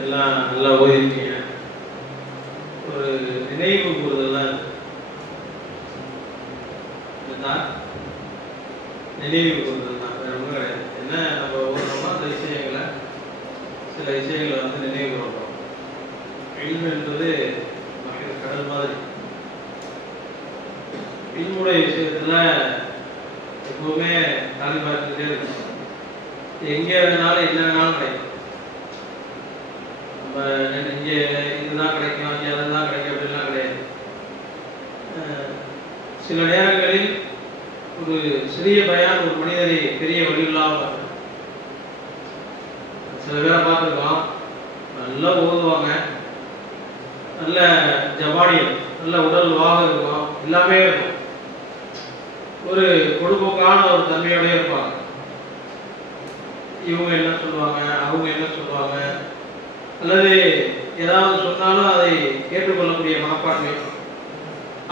எல்லாம் நல்லா ஓதிருக்கீங்க. ஒரு நினைவு கூறுதல் தான் நினைவு கூறுதல் தான், வேற ஒன்றும் கிடையாது. என்ன நம்ம ஓதுறோமோ அந்த விஷயங்களை, சில விஷயங்களை வந்து நினைவு கூறுறோம். இல்மு என்பது கடல் மாதிரி. இல்முடைய விஷயத்துல எப்பவுமே காலி பார்த்துக்கிட்டே இருக்கும். எங்கே வேணாலும் என்ன வேணாலும் கிடைக்கும். நம்ம இங்கே இதுதான் கிடைக்கும், இங்கே அதுதான் கிடைக்கும் அப்படின்லாம் கிடையாது. சில நேரங்களில் ஒரு சிறிய பயான் ஒரு மனிதரை பெரிய வழியில்லாமல், சில பேரை பார்த்துருக்கோம், நல்லா ஓதுவாங்க, நல்ல ஜபானியம், நல்ல உடல் வாக இருக்கும், எல்லாமே இருக்கும், ஒரு பொழுதுபோக்கான ஒரு தன்மையோட இருப்பாங்க. இவங்க என்ன சொல்லுவாங்க, அவங்க என்ன சொல்லுவாங்க, அல்லது ஏதாவது சொன்னாலும் அதை ஏற்றுக்கொள்ளக்கூடிய மனப்பான்மை.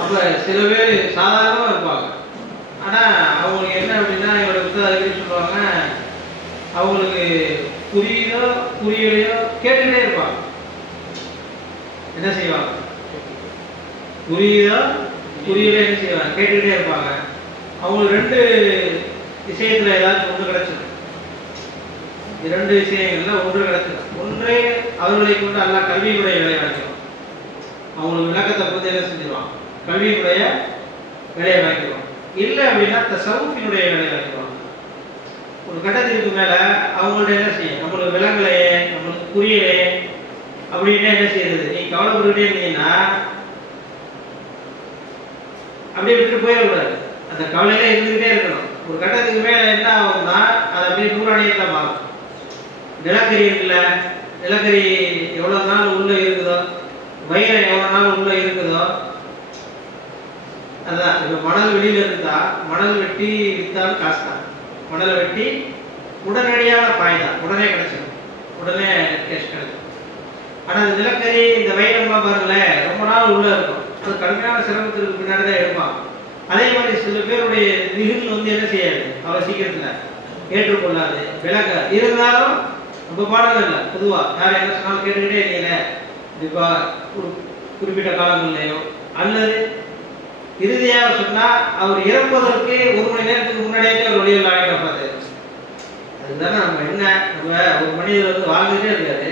அப்ப சில பேர் சாதாரணமாக இருப்பாங்க. ஆனால் அவங்களுக்கு என்ன அப்படின்னா, இவரை புத்தகம் சொல்லுவாங்க, அவங்களுக்கு புரியுதோ புரியலையோ கேட்டுக்கிட்டே இருப்பாங்க. என்ன செய்வாங்க? புரியுதோ புரியலையோ என்ன செய்வாங்க? கேட்டுக்கிட்டே இருப்பாங்க. அவங்களுக்கு ரெண்டு விஷயத்துல ஏதாச்சும் ஒன்று கிடைச்சிடும். இரண்டு விஷயங்கள்ல ஒன்று கிடைச்சிடும். ஒன்றே அவர்களை கொண்டு அல்ல கல்வியினுடைய வேலையை வாங்கிடும். அவங்களுக்கு விளக்கத்தை பொறுத்து என்ன செஞ்சிருவான்? கல்வியினுடைய வேலையை வாங்கிடுவான். இல்லை அப்படின்னா தசவுஃபினுடைய வேலையை வாங்கிடுவாங்க. ஒரு கட்டத்திற்கு மேல அவங்கள்ட்ட என்ன செய்யும்? நம்மளுக்கு விலங்கலையே, நம்மளுக்கு புரியலே அப்படின்னு என்ன செய்யறது? நீ கவலைப்பட்டுக்கிட்டே இருந்தீங்கன்னா அப்படியே விட்டு போயிடக்கூடாது. அந்த கவலையில இருந்துகிட்டே இருக்கணும். ஒரு கட்டத்துக்கு மேல என்ன ஆகும்னா அது அப்படியே நூறாணியத்தை மாறும். நிலக்கரி இருக்குல்ல, நிலக்கரி எவ்வளவு நாள் உள்ள இருக்குதோ, வயிறு எவ்வளவு நாள் உள்ள இருக்குதோ, அதான் இப்ப மணல் வெளியில இருந்தா மணல் வெட்டி வித்தாலும் காசு தான். மணலை வெட்டி உடனடியான பாய்தான், உடனே கிடைச்சிடும், உடனே கேஷ் கிடைக்கும். ஆனா அந்த நிலக்கரி இந்த வயிறெல்லாம் பாருங்கள ரொம்ப நாள் உள்ள இருக்கும். அது கடுமையான சிரமத்திற்கு பின்னாடி தான் எடுப்பான். அதே மாதிரி சில பேருடைய திகில் வந்து என்ன செய்யாது, அவ சீக்கிரத்துல ஏற்றுக்கொள்ளாது, விளக்காது. இருந்தாலும் ரொம்ப பாடங்கள் இல்லை, பொதுவா யார் என்ன சொன்னாலும் கேட்டுக்கிட்டே இருக்கீங்க. இப்போ ஒரு குறிப்பிட்ட காலங்கள்லையோ அல்லது இறுதியாக சொன்னா அவர் இறப்பதற்கு ஒரு மணி நேரத்துக்கு முன்னாடியே ஒரு வழியில் ஆகிட்ட பார்த்து. அதுதானே நம்ம என்ன, நம்ம ஒரு மனிதர் வந்து வாழ்ந்துட்டே இருக்காரு,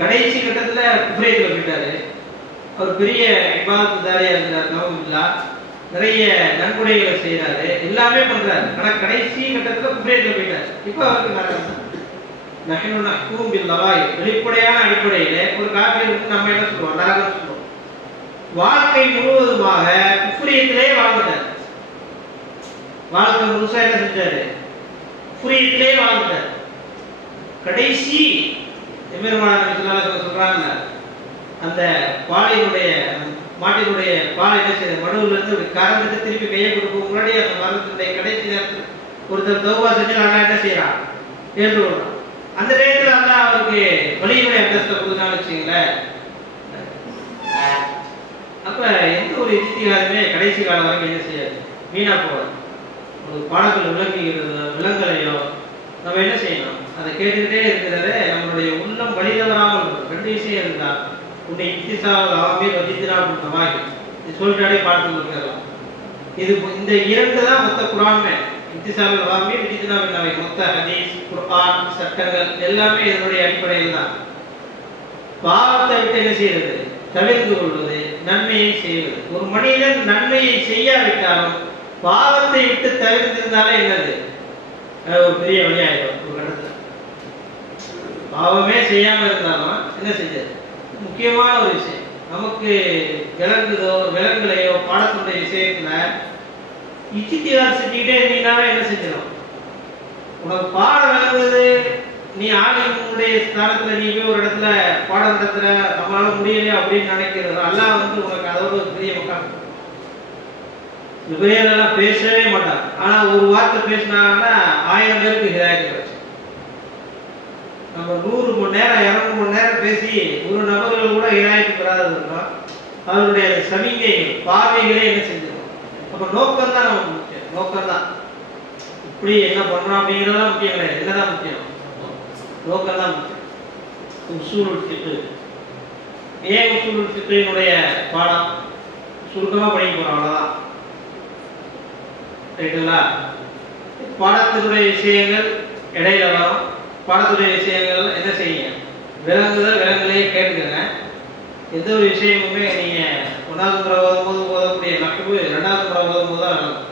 கடைசி கட்டத்துல குஃப்ரியத்துல போயிட்டாரு. அவர் பெரிய இபாதத்துதாரியா இருந்தார், நவமில்லா நிறைய நன்கொடைகளை செய்யறாரு, எல்லாமே பண்றாரு. ஆனா கடைசி கட்டத்துல குஃப்ரியத்துல போயிட்டாரு. இப்ப அவருக்கு வெளிப்படையான அடிப்படையில ஒரு காப்பியருக்கு நம்ம என்ன சொல்லுவோம்? நரகம் சொல்லுவோம். வாழ்க்கை முழுவதுமாக குஃப்ரியத்திலே வாழ்ந்துட்டார். வாழ்க்கை முழுசா என்ன செஞ்சாரு? குஃப்ரியத்திலே வாழ்ந்துட்டார். கடைசி சொல்றாங்க, அந்த பாலினுடைய மாட்டினுடைய பால் என்ன செய்யுது? மடுவுல இருந்து கறந்துட்டு திருப்பி கையை கொடுக்கும் முன்னாடி அந்த மரத்தினுடைய கடைசி நேரத்தில் ஒருத்தர் தௌபா செஞ்சு நான் என்ன செய்யறான்? ஏற்றுக்கொள்றான். அந்த நேரத்தில் அல்ல அவருக்கு வழியினுடைய அந்தஸ்தை கொடுத்தான்னு வச்சுங்களேன். அப்ப எந்த ஒரு இத்திகாரமே கடைசி காலம் வரைக்கும் என்ன செய்யாது, வீணா போவாது. ஒரு பாடங்கள் விலங்குகளையோ நம்ம என்ன செய்யணும்? அதை கேட்டுக்கிட்டே இருக்கிறத நம்மளுடைய உள்ளம் வழிதவறாமல் இருக்கும். ரெண்டு விஷயம் இருந்தா உன்னை இத்திசாவல் ஆமே வஜித்ரா நவாகி இது சொல்லிட்டாலே பாட்டு கொடுக்கலாம். இது இந்த இரண்டு தான் மொத்த குரான்மே. இத்திசாவல் ஆமே வஜித்ரா நவாகி மொத்த ஹதீஸ், குர்ஆன், சட்டங்கள் எல்லாமே இதனுடைய அடிப்படையில் தான். பாவத்தை விட்டு என்ன செய்யறது? தவிர்த்து கொள்வது, நன்மையை செய்வது. ஒரு மனிதன் நன்மையை செய்யாவிட்டாலும் பாவத்தை விட்டு தவிர்த்திருந்தாலே என்னது? ஒரு பெரிய வழியாயிடும். ஒரு இடத்துல பாவமே செய்யாம இருந்தாலும் என்ன செஞ்சது? முக்கியமான ஒரு விஷயம் நமக்கு விளங்குதோ விலங்குலையோ பாடத்துடைய விஷயத்துல இச்சித்தியார் செஞ்சுக்கிட்டே இருந்தீங்கன்னாவே என்ன செஞ்சிடும்? உனக்கு பாடம் விளங்குது, நீ ஆலிமுடைய ஸ்தானத்துல நீ போய் ஒரு இடத்துல பாடம் நடத்துற, நம்மளால முடியலையா அப்படின்னு நினைக்கிறது, அல்லாஹ் வந்து உனக்கு அதோட ஒரு பெரிய மக்கள் பேரெல்லாம் பேசவே மாட்டாங்க. ஆனா ஒரு வார்த்தை பேசினாங்கன்னா 1000 பேருக்கு ஹிதாயத் கிடைச்சு. நம்ம 100 மணி நேரம் 200 மணி நேரம் பேசி ஒரு நபர்கள் கூட ஹிதாயத் பெறாததுன்னா அவருடைய சமிகை பார்வைகளே என்ன செஞ்சிடும். அப்ப நோக்கம் தான் நமக்கு முக்கியம். நோக்கம் தான் இப்படி என்ன பண்றோம் அப்படிங்கிறதெல்லாம் முக்கியம் கிடையாது. என்னதான் முக்கியம்? நோக்கம் தான் முக்கியம். உசூலுல் ஃபிக்ஹ். ஏன் உசூலுல் ஃபிக்ஹினுடைய பாடம் சுருக்கமா படிக்க போறோம், அவ்வளவுதான். ரைட்டுங்களா? பாடத்தினுடைய விஷயங்கள் இடையில வரும். பாடத்துடைய விஷயங்கள் என்ன செய்யுங்க, விலங்குகளே கேட்டுக்கங்க. எந்த ஒரு விஷயமுமே நீங்க 1வது முறை ஓதும்போது ஓதக்கூடிய நக்கிவு 2வது முறை ஓதும்போது தான் விளங்கும்.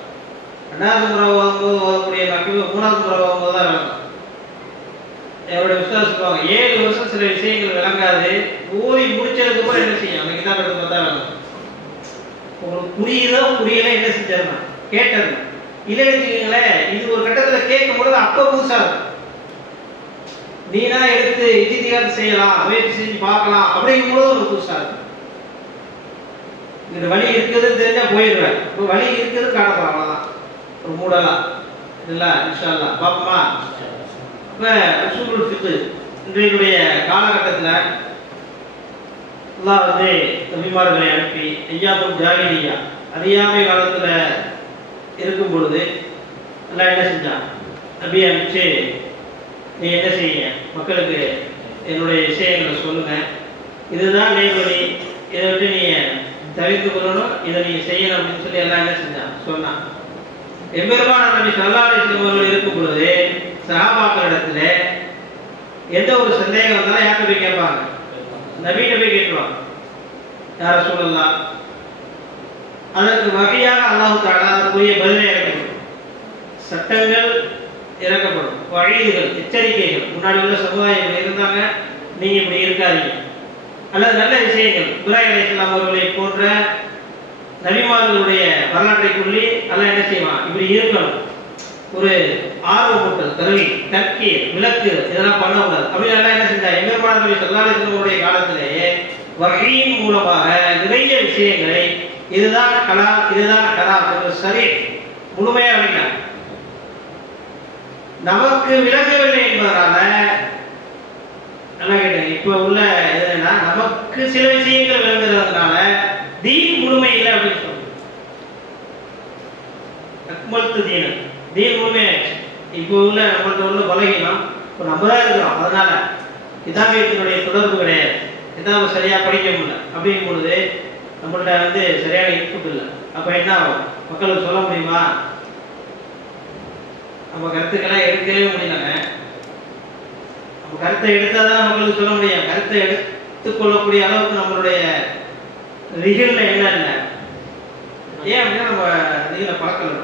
2வது முறை ஓதும்போது ஓதக்கூடிய நக்கிவு 3வது முறை ஓதும்போது தான் விளங்கும். என்னுடைய விசுவாசம் சொல்லுவாங்க, 7 வருஷம் சில விஷயங்கள் விளங்காது, ஓதி முடிச்சதுக்கு அப்புறம் என்ன செய்யும், அந்த கிதாப் எடுத்து பார்த்தா விளங்கும். உங்களுக்கு புரியுதோ புரியல என்ன செஞ்சிடணும், கேட்டது இல்லை வச்சுக்கீங்களேன். இது ஒரு கட்டத்தில் கேட்கும் பொழுது அப்ப புதுசா இருக்கும். நீனா எடுத்து இஜ்திஹாத் செய்யலாம், முயற்சி செஞ்சு பார்க்கலாம் அப்படிங்கும்போது ஒரு புதுசா இருக்கும். இந்த வழி இருக்குதுன்னு தெரிஞ்சா போயிடுவேன். இப்போ வழி இருக்குது காணப்போம், அவ்வளவுதான். ஒரு மூடலாம் இல்ல, இன்ஷா அல்லாஹ் பாப்போமா. இப்ப உசூலுல் ஃபிக்ஹ் இன்றைய காலகட்டத்தில் அல்லாஹ் வந்து நபிமார்களை அனுப்பி ஐயாமுல் ஜாஹிலிய்யா அறியாமை காலத்துல இருக்கும் பொழுது எல்லாம் என்ன செஞ்சான், நபி அனுப்பிச்சு நீ என்ன செய்ய, மக்களுக்கு என்னுடைய விஷயங்களை சொல்லுங்க, இதுதான் நேர்வழி, இதை விட்டு நீ தவிர்த்து கொள்ளணும், இதை நீ செய்யணும் அப்படின்னு சொல்லி எல்லாம் என்ன செஞ்சான் சொன்னான். எம்பெருமான நபி ஸல்லல்லாஹு அலைஹி வஸல்லம் அவர்கள் இருக்கும் பொழுது சஹாபாக்களிடத்துல எந்த ஒரு சந்தேகம் வந்தாலும் யார்கிட்ட போய் கேட்பாங்க, நபிகிட்ட போய் கேட்டுருவாங்க. யார் ரசூலுல்லாஹ், அதற்கு வகையாக அல்லாஹ் தஆலா அதற்குரிய பதிலை இறக்கப்படும், சட்டங்கள் இறக்கப்படும், வழிகள் எச்சரிக்கைகள். முன்னாடி உள்ள சமுதாயங்கள் இருந்தாங்க, நீங்க இப்படி இருக்காதீங்க, அல்லது நல்ல விஷயங்கள் இப்ராஹிம் அலைஹிஸ்ஸலாம் அவர்களை போன்ற நபிமார்களுடைய வரலாற்றை சொல்லி அல்லாஹ் என்ன செய்வான், இப்படி இருக்கணும், ஒரு ஆர்வமூட்டல், கருவி, தக்கி, விளக்கு இதெல்லாம் பண்ணக்கூடாது அப்படின்னு எல்லாம் என்ன செஞ்சா. எம்பெருமானார் நபி ஸல்லல்லாஹு அலைஹி வஸல்லம் அவருடைய காலத்திலேயே வஹீயின் மூலமாக நிறைய விஷயங்களை இதுதான் ஹலால் இதுதான் ஹராம் என்று சரி முழுமையா விளக்கினார். நமக்கு விளங்கவில்லை என்பதனால நல்லா கேட்டேன். இப்ப உள்ள என்னன்னா, நமக்கு சில விஷயங்கள் விளங்குறதுனால தீன் முழுமை இல்லை அப்படின்னு சொல்றோம். அக்மல்து தீன், தீன் முழுமையாச்சு. இப்போ உள்ள நம்மள்ட்ட உள்ள பலகீனம், இப்போ நம்ம தான் இருக்கிறோம், அதனால கிதாபியத்தினுடைய தொடர்பு கிடையாது, கிதாபு சரியா படிக்க முடியல அப்படிங்கும் பொழுது நம்மள்ட்ட வந்து சரியான இன்புட் இல்லை. அப்ப என்ன ஆகும், மக்களுக்கு சொல்ல முடியுமா? நம்ம கருத்துக்களை எடுக்கவே முடியலங்க. நம்ம கருத்தை எடுத்தாதான் மக்களுக்கு சொல்ல முடியும். கருத்தை எடுத்துக்கொள்ளக்கூடிய அளவுக்கு நம்மளுடைய ரிகில்ல என்ன இல்லை. ஏன் அப்படின்னா நம்ம ரிகில பழக்கல,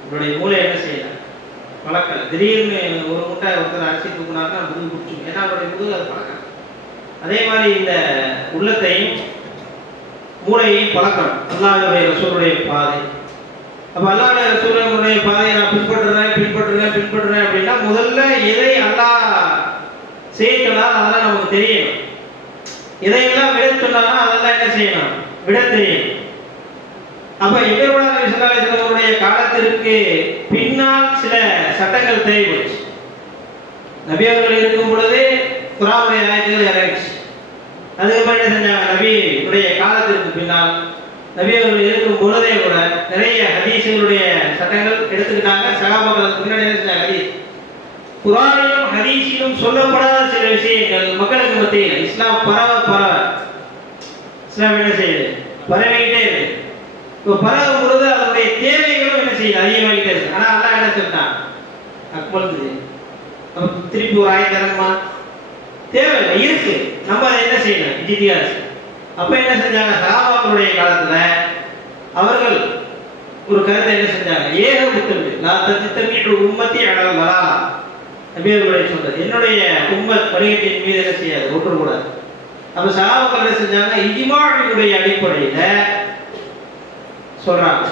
நம்மளுடைய மூளை என்ன செய்யல, பழக்கல. திடீர்னு ஒரு முட்டை ஒருத்தர் அரிசி தூக்குனாருன்னா முதுகு பிடிச்சிடும், ஏன்னா அவருடைய முதுகு அது பழக்கம். அதே மாதிரி இந்த உள்ளத்தையும் மூளையையும் பழக்கணும். அல்லாஹ்வுடைய ரசூலுடைய பாதை. அப்ப அல்லாஹ்வுடைய ரசூலுடைய பாதையை நான் பின்பற்றுறேன் அப்படின்னா முதல்ல எதை அல்லாஹ் செய்யலாம் அதெல்லாம் நமக்கு தெரியணும். எதையெல்லாம் விட சொன்னாலும் அதெல்லாம் என்ன செய்யணும், விட தெரியும். அப்ப எம்பெருமானார் நபி ஸல்லல்லாஹு அலைஹி வஸல்லம் அவருடைய காலத்திற்கு பின்னால் சில சட்டங்கள் தேவைப்படுச்சு. நபி அவர்கள் இருக்கும் பொழுது குர்ஆனுடைய ஆயத்துகள் இறங்கிச்சு. அதுக்கப்புறம் என்ன செஞ்சாங்க, நபியுடைய காலத்திற்கு பின்னால் நபி அவர்கள் இருக்கும் பொழுதே கூட நிறைய ஹதீஸ்களுடைய சட்டங்கள் எடுத்துக்கிட்டாங்க. சஹாபாக்களுக்கு பின்னாடி என்ன செஞ்சாங்க, ஹதீஸ் குர்ஆனிலும் ஹதீஸிலும் சொல்லப்படாத சில விஷயங்கள் மக்களுக்கு மத்தியில் இஸ்லாம் பரவ இஸ்லாம் என்ன செய்யுது, பரவிக்கிட்டே இருக்கு. இப்போ பரவும் பொழுது அதனுடைய தேவைகளும் என்ன செய்யுது, அதிகமாகிட்டே இருக்கு. ஆனா அல்லாஹ் என்ன சொல்லிட்டான், அக்மல்து, நமக்கு திருப்பி ஒரு ஆயத்து இறங்குமா, தேவையில்லை, இருக்கு. நம்ம அதை என்ன செய்யணும், இஜ்திஹாத். அப்ப என்ன செஞ்சாங்க, சஹாபாக்களுடைய காலத்துல அவர்கள் ஒரு கருத்தை என்ன செஞ்சாங்க, ஏக முத்தல்வி லா தத்தமிஉ உம்மத்தி அலல் வலாலா. நபி அவர்கள் சொல்றது, என்னுடைய உம்மத் வழிகட்டின் மீது என்ன செய்யாது, ஒட்டுக்கூடாது. அப்ப சஹாபாக்கள் என்ன செஞ்சாங்க, இஜ்மாஇனுடைய அடிப்படையில சொல்றாங்க.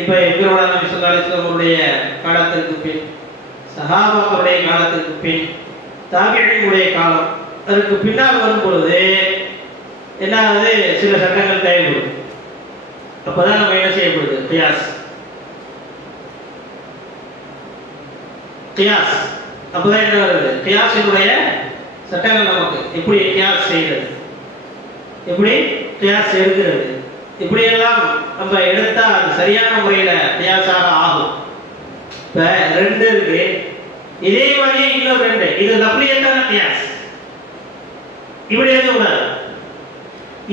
இப்ப எம்பெருமானார் நபி ஸல்லல்லாஹு அலைஹி வஸல்லம் அவருடைய காலத்திற்கு பின், சஹாபாக்களுடைய காலத்திற்கு பின், தாபிஈன்களுடைய காலம், அதற்கு பின்னால் வரும் பொழுது என்ன ஆகுது, சில சட்டங்கள் தேவைப்படும். அப்பதான் நம்ம என்ன செய்யப்படுது கியாஸ். கியாஸ் அப்பதான் என்ன வருது, கியாஸினுடைய சட்டங்கள் நமக்கு எப்படி கியாஸ் செய்கிறது, எப்படி கியாஸ் எடுக்கிறது, இப்படியெல்லாம் நம்ம எடுத்தா அது சரியான முறையில கியாஸாக ஆகும். இப்ப ரெண்டு இருக்கு, இதே மாதிரியே இன்னொரு ரெண்டு, இது லஃப்லியத்தான கியாஸ், இப்படி எழுதக்கூடாது.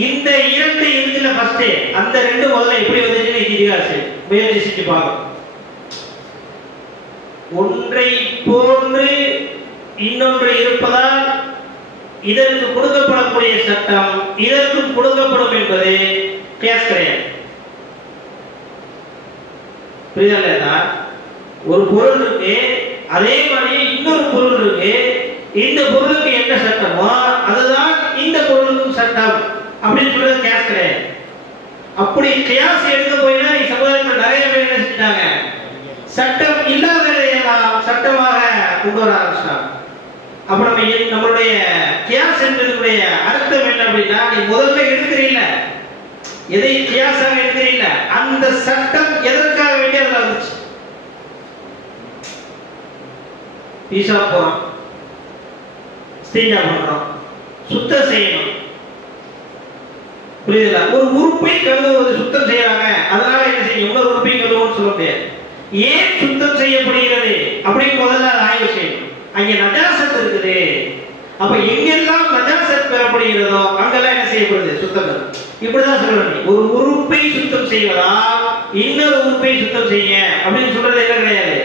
இந்த இரண்டு இருக்குல்ல ஃபர்ஸ்ட், அந்த ரெண்டு முதல்ல எப்படி வந்துச்சுன்னு இதிகாசு முயற்சி செஞ்சு பார்க்கணும். ஒன்றை போன்று இன்னொன்று இருப்பதால் இதற்கு கொடுக்கப்படக்கூடிய சட்டம் இதற்கும் கொடுக்கப்படும் என்பது கியாஸ் கிடையாது. புரியுதா? ஒரு பொருள் இருக்கு, அதே மாதிரி இன்னொரு பொருள் இருக்கு, இந்த பொருளுக்கு என்ன சட்டமோ அதுதான் இந்த பொருளுக்கும் சட்டம் அப்படின்னு சொல்றது கியாஸ் கிடையாது. அப்படி கியாஸ் எடுக்க போயினா சமுதாயத்தில் நிறைய பேர் என்ன செஞ்சாங்க, சட்டம் இல்லாததையெல்லாம் சட்டமாக கொண்டு வர ஆரம்பிச்சாங்க. அப்ப நம்மளுடைய கியாஸ் என்பதனுடைய அர்த்தம் என்ன அப்படின்னா, நீ முதல்ல எடுக்கிறீல்ல, எதை கியாஸாக எடுக்கிறீல்ல, அந்த சட்டம் எதற்காக வேண்டி அதுல வந்துச்சு. பீசா போறோம், ஸ்டீஜா பண்றோம், சுத்தம் செய்யணும், புரியுதுல? ஒரு உறுப்பை கழுவுவது சுத்தம் செய்யறாங்க, அதனால என்ன செய்யும், இன்னொரு உறுப்பை கழுவுன்னு சொல்ல முடியாது. ஏன் சுத்தம் செய்யப்படுகிறது அப்படின்னு முதல்ல ஆய்வு செய்யணும். அங்கே நஜாசத் இருக்குது, அப்ப எங்கெல்லாம் நஜாசத் பெறப்படுகிறதோ அங்கெல்லாம் என்ன செய்யப்படுது, சுத்தம். இப்படிதான் சொல்லணும். ஒரு உறுப்பை சுத்தம் செய்வதால் இன்னொரு உறுப்பை சுத்தம் செய்ய அப்படின்னு சொல்றது என்ன கிடையாது,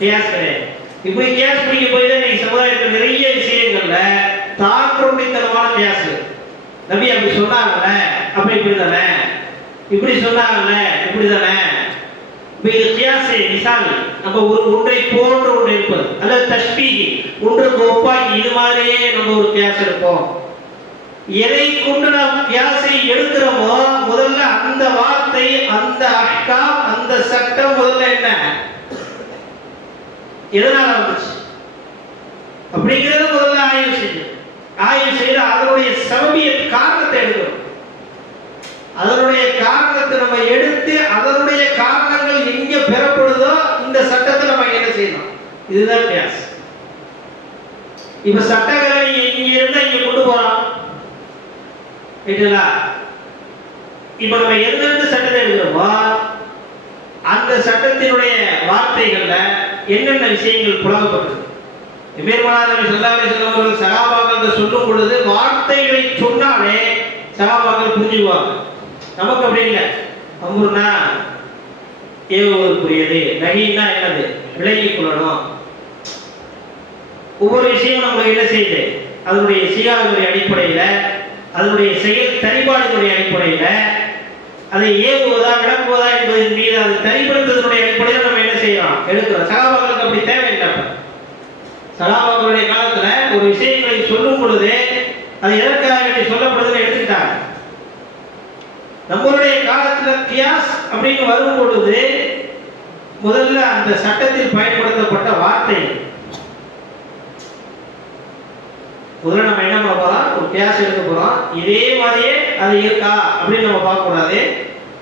கியாஸ் கிடையாது. இப்படி கியாஸ் பிடிக்க போய்தான் நீங்க சமுதாயத்தில் நிறைய விஷயங்கள்ல தாக்குடித்தனமான கியாஸ். நபி அப்படி சொன்னாங்கல்ல, அப்ப இப்படி தானே, இப்படி சொன்னாங்கல்ல, இப்படி தானே. நம்ம ஒரு ஒன்றை போன்று ஒன்று இருப்பது அல்லது தஷ்பீஹி, ஒன்றுக்கு ஒப்பாகி இது மாதிரியே நம்ம ஒரு கியாஸ் எடுப்போம். எதை கொண்டு நாம் கியாஸை எடுக்கிறோமோ முதல்ல அந்த வார்த்தை, அந்த அஹ்காம், அந்த சட்டம் முதல்ல என்ன, எதனால வந்துச்சு அப்படிங்கிறத முதல்ல ஆய்வு செய்யும். ஆய்வு செய்து அதனுடைய சபபிய காரணத்தை எடுக்கணும். அதனுடைய காரணத்தை நம்ம எடுத்து அதனுடைய காரணங்கள் எங்க பெறப்படுதோ இந்த சட்டத்தை நம்ம என்ன செய்யணும், இதுதான் கியாஸ். இப்ப சட்டங்களை இங்க இருந்தா இங்க கொண்டு போறோம், இப்ப நம்ம எதிர்த்து சட்டத்தை எழுதுறோமோ அந்த சட்டத்தினுடைய வார்த்தைகள்ல என்னென்ன விஷயங்கள் புலகப்பட்டது. சகாபாக்கள் சொல்லும் பொழுது வார்த்தைகளை சொன்னாலே சகாபாக்கள் புரிஞ்சுக்குவாங்க. நமக்கு அப்படி இல்லை. அம்ருனா ஏவுவதற்குரியது, நஹீனா என்னது விலகிக் கொள்ளணும். ஒவ்வொரு விஷயம் நம்ம என்ன செய்யுது, அதனுடைய சீகாவுடைய அடிப்படையில, அதனுடைய செயல் தரிபாடுகளுடைய அடிப்படையில, அதை ஏவுவதா விளக்குவதா என்பதன் மீது அது தரிப்படுத்துவதனுடைய அடிப்படையில் நம்ம என்ன செய்யறோம், எடுக்கிறோம். சகாபாக்களுக்கு அப்படி தேவையில்லை. சகாபாக்களுடைய காலத்துல ஒரு விஷயங்களை சொல்லும் பொழுது அது எதற்காக வேண்டி சொல்லப்படுதுன்னு எடுத்துக்கிட்டாங்க. நம்மளுடைய காலத்துல கியாஸ் அப்படின்னு வரும் பொழுது முதல்ல அந்த சட்டத்தில் பயன்படுத்தப்பட்ட வார்த்தை முதல்ல நம்ம என்ன பண்ண போறோம், ஒரு கியாஸ் எடுக்க போறோம். இதே மாதிரியே அது இருக்கா அப்படின்னு நம்ம பார்க்க கூடாது.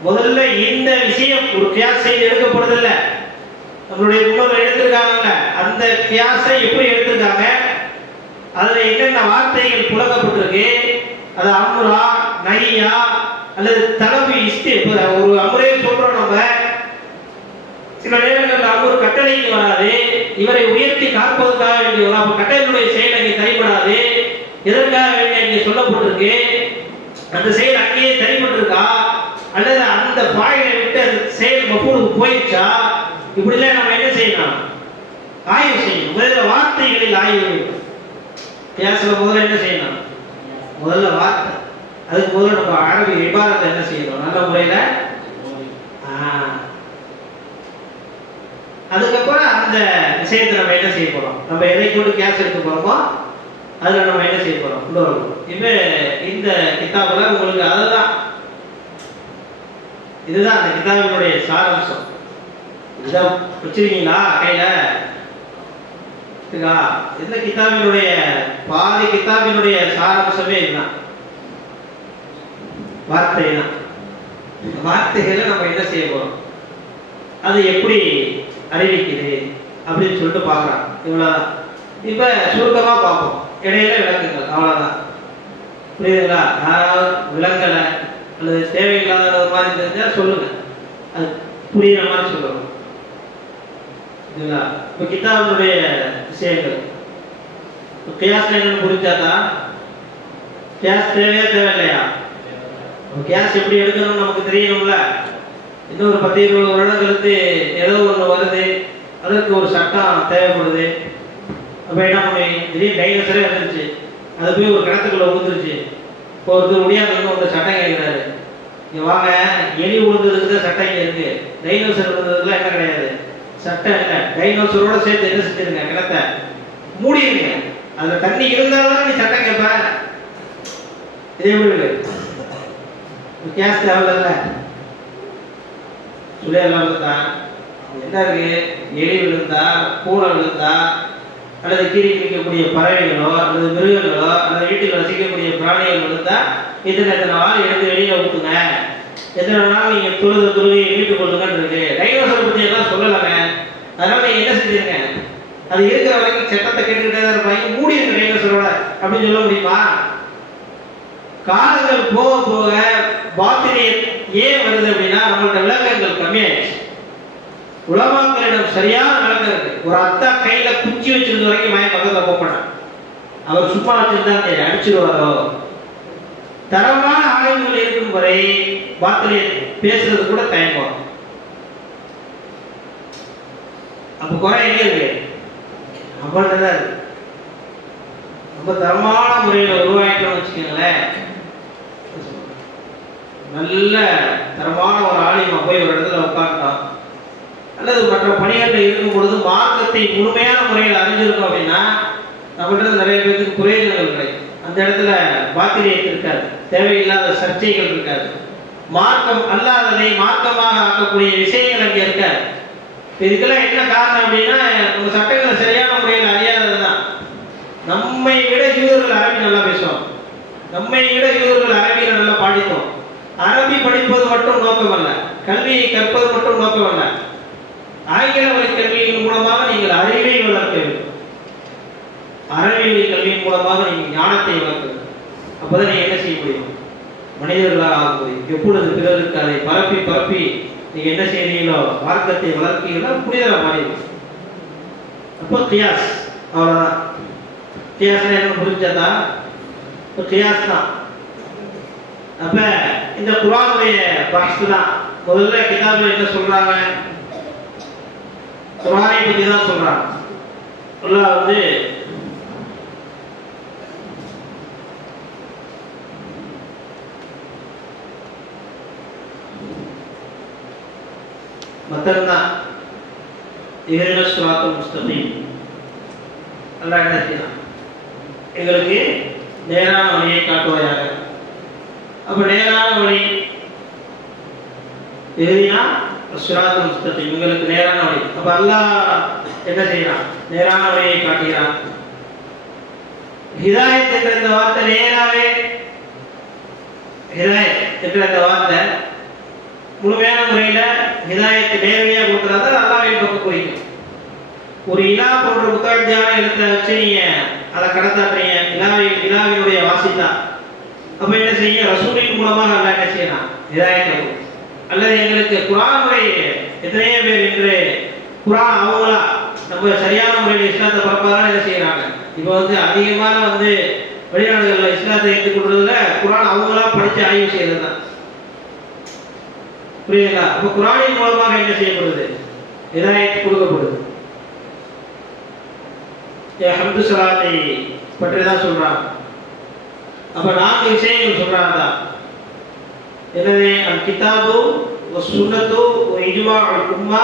முதல்ல இந்த விஷயம் ஒரு கியாஸ் செய்து எடுக்கப்படுது இல்ல, நம்மளுடைய முன்னோர்கள் எடுத்திருக்காங்கல்ல, அந்த கியாஸை எப்படி எடுத்திருக்காங்க, அதுல என்னென்ன வார்த்தைகள் புழங்கப்பட்டிருக்கு, அது அம்ரா நஹியா அல்லது தலபு இஸ்தி. ஒரு அம்ரே சொல்றோம் நம்ம, சில நேரங்களில் அம்ரு கட்டளைக்கு வராது, இவரை உயர்த்தி காப்பதற்காக வேண்டிய வரும். அப்ப கட்டளையுடைய செயல் அங்கே தரிபடாது, எதற்காக வேண்டிய அங்கே சொல்லப்பட்டிருக்கு, அந்த செயல் அங்கேயே தரிபட்டிருக்கா அல்லது அந்த பாயிலை விட்டு அந்த செயல் மஃபூலுக்கு போயிடுச்சா, இப்படிலாம் நம்ம என்ன செய்யணும், ஆய்வு செய்யணும். முதல்ல வார்த்தைகளில் ஆய்வு செய்யணும். கியாஸ்ல முதல்ல என்ன செய்யணும், முதல்ல வார்த்தை. அதுக்கு முதல்ல நம்ம அரபி இபாரத்தை என்ன செய்யணும், நல்ல முறையில. அதுக்கப்புறம் அந்த விஷயத்தை நம்ம என்ன செய்ய போறோம், நம்ம எதை கொண்டு கியாஸ் எடுக்க போறோமோ அதுல நம்ம என்ன செய்ய போறோம், கொண்டு வரணும். இப்ப இந்த கிதாபுல உங்களுக்கு அதுதான், இதுதான் அந்த கிதாபினுடைய சாராம்சம். இதுதான் வச்சிருக்கீங்களா கையில, இந்த கிதாபினுடைய பாதி கிதாபினுடைய சாராம்சமே இதுதான், வார்த்தை தான். வார்த்தைகளை நம்ம என்ன செய்ய போறோம், அது எப்படி அறிவிக்குது அப்படின்னு சொல்லிட்டு பார்க்கலாம். இவ்வளவுதான். இப்ப சுருக்கமா பார்ப்போம், இடையில விளக்குங்கள், அவ்வளவுதான். புரியுதுங்களா? யாராவது விளங்கலை அல்லது தேவையில்லாத மாதிரி தெரிஞ்சா சொல்லுங்க, அது புரியுற மாதிரி சொல்லணும். இப்ப கிதாபுடைய விஷயங்கள் கியாஸ் என்னன்னு புரிஞ்சாதான் கியாஸ் தேவையா தேவையில்லையா? கியாஸ் எப்படி எடுக்கணும்னு நமக்கு தெரியணும்ல. இன்னொரு 10-20 வருடங்களுக்கு ஏதோ ஒன்று வருது, அதற்கு ஒரு சட்டம் தேவைப்படுது. அப்ப என்ன பண்ணுவீங்க? திடீர்னு டைனோசரே வந்துருச்சு, அது போய் ஒரு கிணத்துக்குள்ள ஊந்துருச்சு. இப்போ ஒருத்தர் முடியாதுன்னு ஒரு சட்டம் கேட்கிறாரு, இங்க வாங்க, எலி விழுந்ததுக்கு தான் சட்டம் இங்க இருக்கு, டைனோசர் விழுந்ததுக்குலாம் என்ன கிடையாது, சட்டம் இல்லை. டைனோசரோட சேர்த்து என்ன செஞ்சிருங்க, கிணத்தை மூடிடுங்க, அதுல தண்ணி இருந்தாலும் நீ சட்டம் கேட்ப. இதே எப்படி கேஸ் தேவையில்ல சொல்லிடலாம் தான். என்ன இருக்கு, எலி விழுந்தா, பூனை விழுந்தா, அல்லது கீழே இருக்கக்கூடிய பறவைகளோ அல்லது மிருகங்களோ அல்லது வீட்டில் வசிக்கக்கூடிய பிராணிகள் விழுந்தா இத்தனை நாள் எடுத்து வெளியில ஊத்துங்க, எத்தனை நாள் நீங்க துருவி வீட்டுக் கொள்ளுங்கன்னு இருக்கு. டைனோசரை பத்தி எல்லாம் சொல்லலாங்க. அதனால நீங்க என்ன செஞ்சிருங்க, அது இருக்கிற வரைக்கும் சட்டத்தை கேட்டுக்கிட்டே தான் இருப்பாங்க, மூடிருங்க டைனோசரோட அப்படின்னு சொல்ல முடியுமா? காலங்கள் போக போக பாத்திரியம் ஏன் வருது அப்படின்னா நம்மள்ட்ட விளக்கங்கள் கம்மியாயிடுச்சு. உலமாக்களிடம் சரியான விளக்கம் இருக்கு. ஒரு அத்தா கையில குச்சி வச்சிருந்த வரைக்கும் மய பக்கத்துல போகணும், அவர் சும்மா வச்சிருந்தா அடிச்சிருவாரோ. தரமான ஆய்வுகள் இருக்கும் வரை பாத்திரியம் பேசுறது கூட தயங்கும். அப்ப குறை எங்க இருக்கு, நம்மள்தான் இருக்கு. ரொம்ப தரமான முறையில உருவாக்கிட்டோம்னு வச்சுக்கோங்களேன், நல்ல தரமான ஒரு ஆலிமா போய் ஒரு இடத்துல உட்கார்ந்தோம் அல்லது மற்ற பணிகளில் இருக்கும் பொழுது மார்க்கத்தை முழுமையான முறையில் அறிஞ்சிருக்கோம் அப்படின்னா நம்மகிட்ட நிறைய பேருக்கு பிரயோஜனங்கள் கிடைக்கும். அந்த இடத்துல பாத்திரியம் இருக்காது, தேவையில்லாத சர்ச்சைகள் இருக்காது, மார்க்கம் அல்லாததை மார்க்கமாக ஆக்கக்கூடிய விஷயங்கள் அங்கே இருக்காது. இதுக்கெல்லாம் என்ன காரணம் அப்படின்னா நம்ம சட்டங்களை சரியான முறையில் அறியாததுதான். நம்மை விட யூதர்கள் அரபி நல்லா பேசுவோம், நம்மை விட யூதர்கள் அரபியில் நல்லா படித்தோம். அரபி படிப்பது மட்டும் நோக்கம் அல்ல, கல்வியை கற்பது மட்டும் நோக்கம் அல்ல. ஆங்கில வழி கல்வியின் மூலமாக நீங்கள் அறிவை வளர்க்க வேண்டும், அரபி வழி கல்வியின் மூலமாக நீங்கள் ஞானத்தை வளர்க்க வேண்டும். அப்பதான் நீங்க என்ன செய்ய முடியும், மனிதர்களாக ஆக முடியும். எப்பொழுது பிறருக்கு அதை பரப்பி பரப்பி நீங்க என்ன செய்றீங்களோ, மார்க்கத்தை வளர்க்கீங்களோ, புனிதர மாறிடும். அப்போ கியாஸ், அவ்வளவுதான். கியாஸ் என்ன புரிஞ்சதா? கியாஸ் தான். அப்ப இந்த குர்ஆனுடைய பஹ்ஸ் தான். முதல்ல கிதாபுல என்ன சொல்றாங்க, குர்ஆனை பத்தி தான் சொல்றாங்க. அல்லாஹ் வந்து மத்தன்னா இஹ்தின ஸிராத்தல் முஸ்தகீம், அல்லாஹ் என்ன செய்யறான், எங்களுக்கு நேரான வழியை காட்டுவாயாக. அப்ப நேரான வழி இஹ்தினா ஸிராத்தல் முஸ்தகீம், எங்களுக்கு நேரான வழி. அப்ப அல்லாஹ் என்ன செய்யறான், நேரான வழியை காட்டுகிறான். ஹிதாயத் என்ற இந்த வார்த்தை நேராவே, ஹிதாயத் என்ற இந்த வார்த்தை முழுமையான முறையில ஹிதாயத்தை நேரடியாக கொடுக்குறாங்க, அல்லாஹ்வை பக்கம் குறிக்கும். ஒரு இலா போன்ற புத்தகத்தியான எழுத்தை வச்சு நீங்க அதை கடத்தாடுறீங்க, இலாவினுடைய வாசித்தா. அப்ப என்ன செய்ய, ரசூலின் மூலமாக அல்லாஹ் என்ன செய்யலாம், ஹிதாயத்தை கொடுக்கும். அல்லது எங்களுக்கு குர்ஆனுடைய எத்தனையோ பேர் என்று குர்ஆன் அவங்களா நம்ம சரியான முறையில் இஸ்லாத்தை பரப்பாதான் என்ன செய்யறாங்க. இப்போ வந்து அதிகமான வந்து வெளிநாடுகளில் இஸ்லாத்தை ஏற்றுக்கொள்றதுல குர்ஆன் அவங்களா படிச்சு ஆய்வு செய்யறது தான். புரியுதுங்களா? அப்ப குர்ஆனின் மூலமாக என்ன செய்யப்படுது, ஹிதாயத் கொடுக்கப்படுது. ஹம்து ஸலாத்தை பற்றி தான் சொல்றாங்க. அப்ப 4 விஷயங்கள் சொல்றாங்க. எனவே அல் கிதாபு வஸ் சுன்னத்து வ இஜ்மாஉல் உம்மா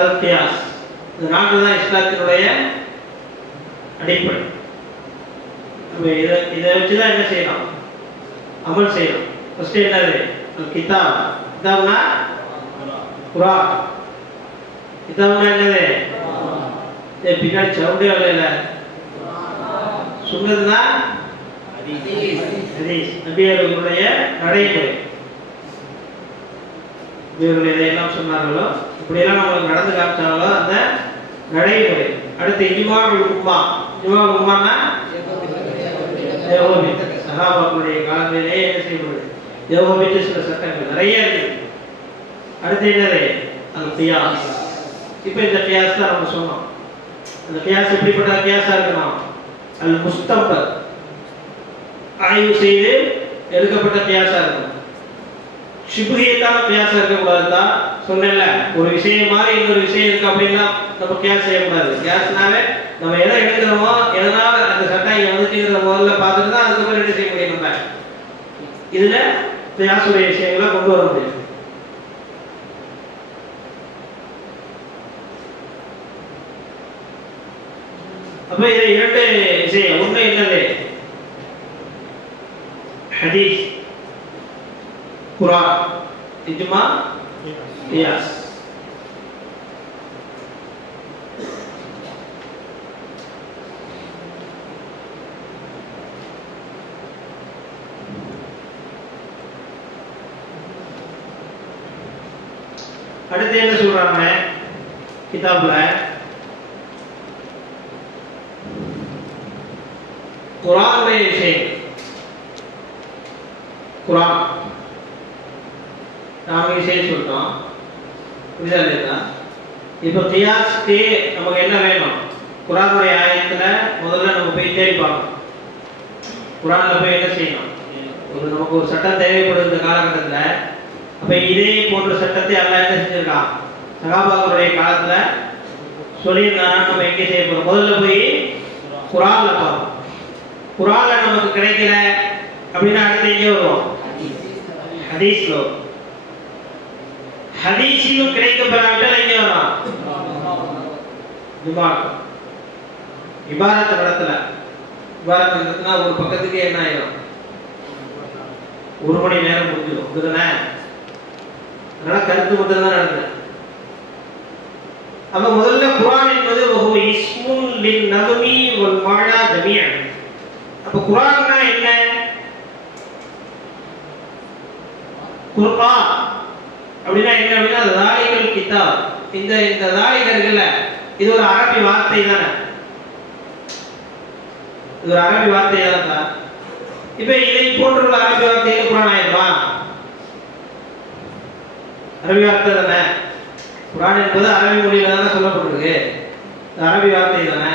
அல் கியாஸ், இந்த 4 தான் இஸ்லாத்தினுடைய அடிப்படை. நம்ம இதை வச்சு தான் என்ன செய்யலாம், அமல் செய்யலாம். ஃபர்ஸ்ட் என்னது, அல் கிதாப். கிதாப்னா குர்ஆன். கிதாப்னா என்னது, பின்னாடி சவுண்டே வரல. சுன்னத்துனா ஹதீஸ், நபியர்களுடைய நடைமுறை. இவர்கள் எதையெல்லாம் சொன்னார்களோ இப்படியெல்லாம் நம்மளுக்கு நடந்து காமிச்சாங்களோ அந்த நடைமுறை. அடுத்து இஜ்மாஉல் உம்மா. இஜ்மாஉல் உம்மானா ஏகோபித்த சஹாபாக்களுடைய காலங்களிலே என்ன செய்யப்படுது, ஏகோபித்த சில சட்டங்கள் நிறைய இருக்கு. அடுத்து என்னது, அந்த கியாஸ். இப்போ இந்த கியாஸ் தான் நம்ம சொன்னோம். அந்த கியாஸ் எப்படிப்பட்ட கியாஸா இருக்கணும், அல் முஸ்தம்பத், ஆய்வு செய்து எடுக்கப்பட்ட கியாஸா இருக்கணும். ஷிபுஹியத்தான கியாஸா இருக்கக்கூடாதுதான் சொன்னேன்ல. ஒரு விஷயம் மாதிரி இன்னொரு விஷயம் இருக்கு அப்படின்னா நம்ம கியாஸ் செய்யக்கூடாது. கியாஸ்னாவே நம்ம எதை எடுக்கிறோமோ எதனால அந்த சட்டம் இங்க வந்துச்சுங்கிற முதல்ல பார்த்துட்டு தான் அதுக்கப்புறம் என்ன செய்ய முடியும். நம்ம இதுல கியாஸுடைய விஷயங்களை கொண்டு வர முடியும். அப்ப இது இரண்டு விஷயம். ஒண்ணு என்னது, ஹதீஸ், குர்ஆன், இஜ்மா, கியாஸ். அடுத்து என்ன சொல்றாங்க கிதாப்ல, குர்ஆனுடைய விஷயம். குர்ஆன் நாம விஷயம் சொல்றோம், புரியுதா இல்லையா? இப்போ கியாஸ்க்கு நமக்கு என்ன வேணும், குர்ஆனுடைய ஆயத்துல முதல்ல நம்ம போய் தேடி பார்க்கணும். குர்ஆன்ல போய் என்ன செய்யணும், நமக்கு ஒரு சட்டம் தேவைப்படுது இந்த காலகட்டத்தில். அப்ப இதே போன்ற சட்டத்தை அல்லாஹ் என்ன செஞ்சிருக்கான், சஹாபாக்களுடைய காலத்துல சொல்லியிருந்தாங்க. நம்ம எங்க செய்ய போறோம், முதல்ல போய் குர்ஆன்ல பார்க்கணும். குர்ஆன்ல நமக்கு கிடைக்கல அப்படின்னா அடுத்து எங்கே வருவோம், ஹதீஸ்ல. ஹதீஸிலும் கிடைக்கப்படாவிட்டால் எங்கே வரும், இபாரத் நடத்தல. இபாரத் நடத்தினா ஒரு பக்கத்துக்கு என்ன ஆயிடும், 1 மணி நேரம் முடிஞ்சிடும். இதுதானே, அதனால கருத்து மட்டும் தான் நடக்குது. அப்ப முதல்ல குர்ஆன் என்பது வஹுவ இஸ்முன் லின் நظமி வல் மஅனா ஜமீஅன். அப்ப குர்ஆன்னா என்ன, குர்ஆன் அப்படின்னா என்ன அப்படின்னா தாலிகல் கிதாப். இந்த தாலிகர்கள்ல இது ஒரு அரபி வார்த்தை தானே, இது ஒரு அரபி வார்த்தை தான். இப்ப இதை போன்ற அரபி வார்த்தைகள் குர்ஆன் ஆயிடுமா, அரபி வார்த்தை தானே. குர்ஆன் என்பது அரபி மொழியில தானே சொல்லப்பட்டிருக்கு, அரபி வார்த்தை தானே.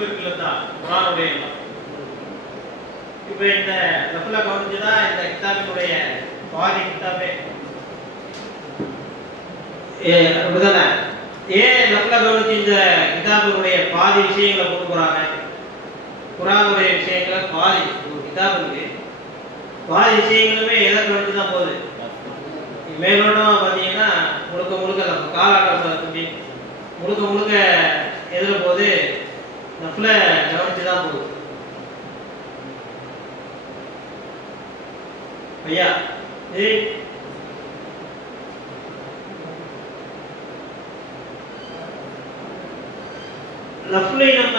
நஃபில் இருக்குல்ல தான் குர்ஆனுடைய எல்லாம். இப்போ இந்த நஃபில கவனிச்சுதான் இந்த கிதாபினுடைய பாதி கிதாபே அப்படிதானே. ஏன் நஃபில கவனிச்சு இந்த கிதாபினுடைய பாதி விஷயங்களை கொண்டு போறாங்க? குர்ஆனுடைய விஷயங்களை பாதி ஒரு கிதாபுக்கு பாதி விஷயங்களுமே எதை கவனிச்சு தான் போகுது. மேலோட்டமா பார்த்தீங்கன்னா முழுக்க முழுக்க காலாட்டம் முழுக்க முழுக்க எதுல போகுது? நஃபில கவனிச்சு தான் போகுது. ஐயா நஃபிலை நம்ம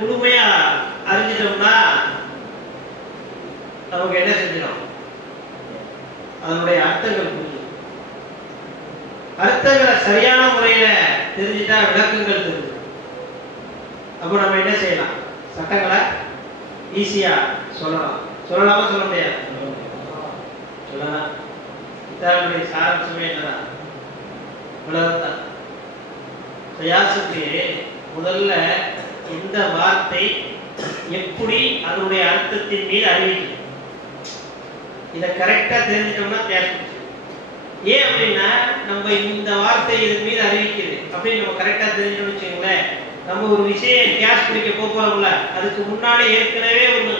முழுமையா அறிஞ்சிட்டோம்னா நமக்கு என்ன செஞ்சிடும்? அதனுடைய அர்த்தங்கள் புரியும். அர்த்தங்களை சரியான முறையில தெரிஞ்சுட்டா விளக்கங்கள் தெரியும். அப்போ நம்ம என்ன செய்யலாம்? சட்டங்களை ஈஸியா சொல்லலாம். சொல்லலாமா சொல்ல முடியாது? சொல்லலாம். கிதாபுடைய சாராம்சமே என்னதான்? இவ்வளவுதான். கியாஸுக்கு முதல்ல இந்த வார்த்தை எப்படி அதனுடைய அர்த்தத்தின் மீது அறிவிக்கும், இதை கரெக்டா தெரிஞ்சிட்டோம்னா கியாஸ். ஏன் அப்படின்னா நம்ம இந்த வார்த்தை இதன் மீது அறிவிக்குது அப்படின்னு நம்ம கரெக்டா தெரிஞ்சோம்னு வச்சுக்கோங்களேன், நம்ம ஒரு விஷயம் கியாஸ் பிடிக்க போறோம்ல, அதுக்கு முன்னாடி ஏற்கனவே ஒண்ணு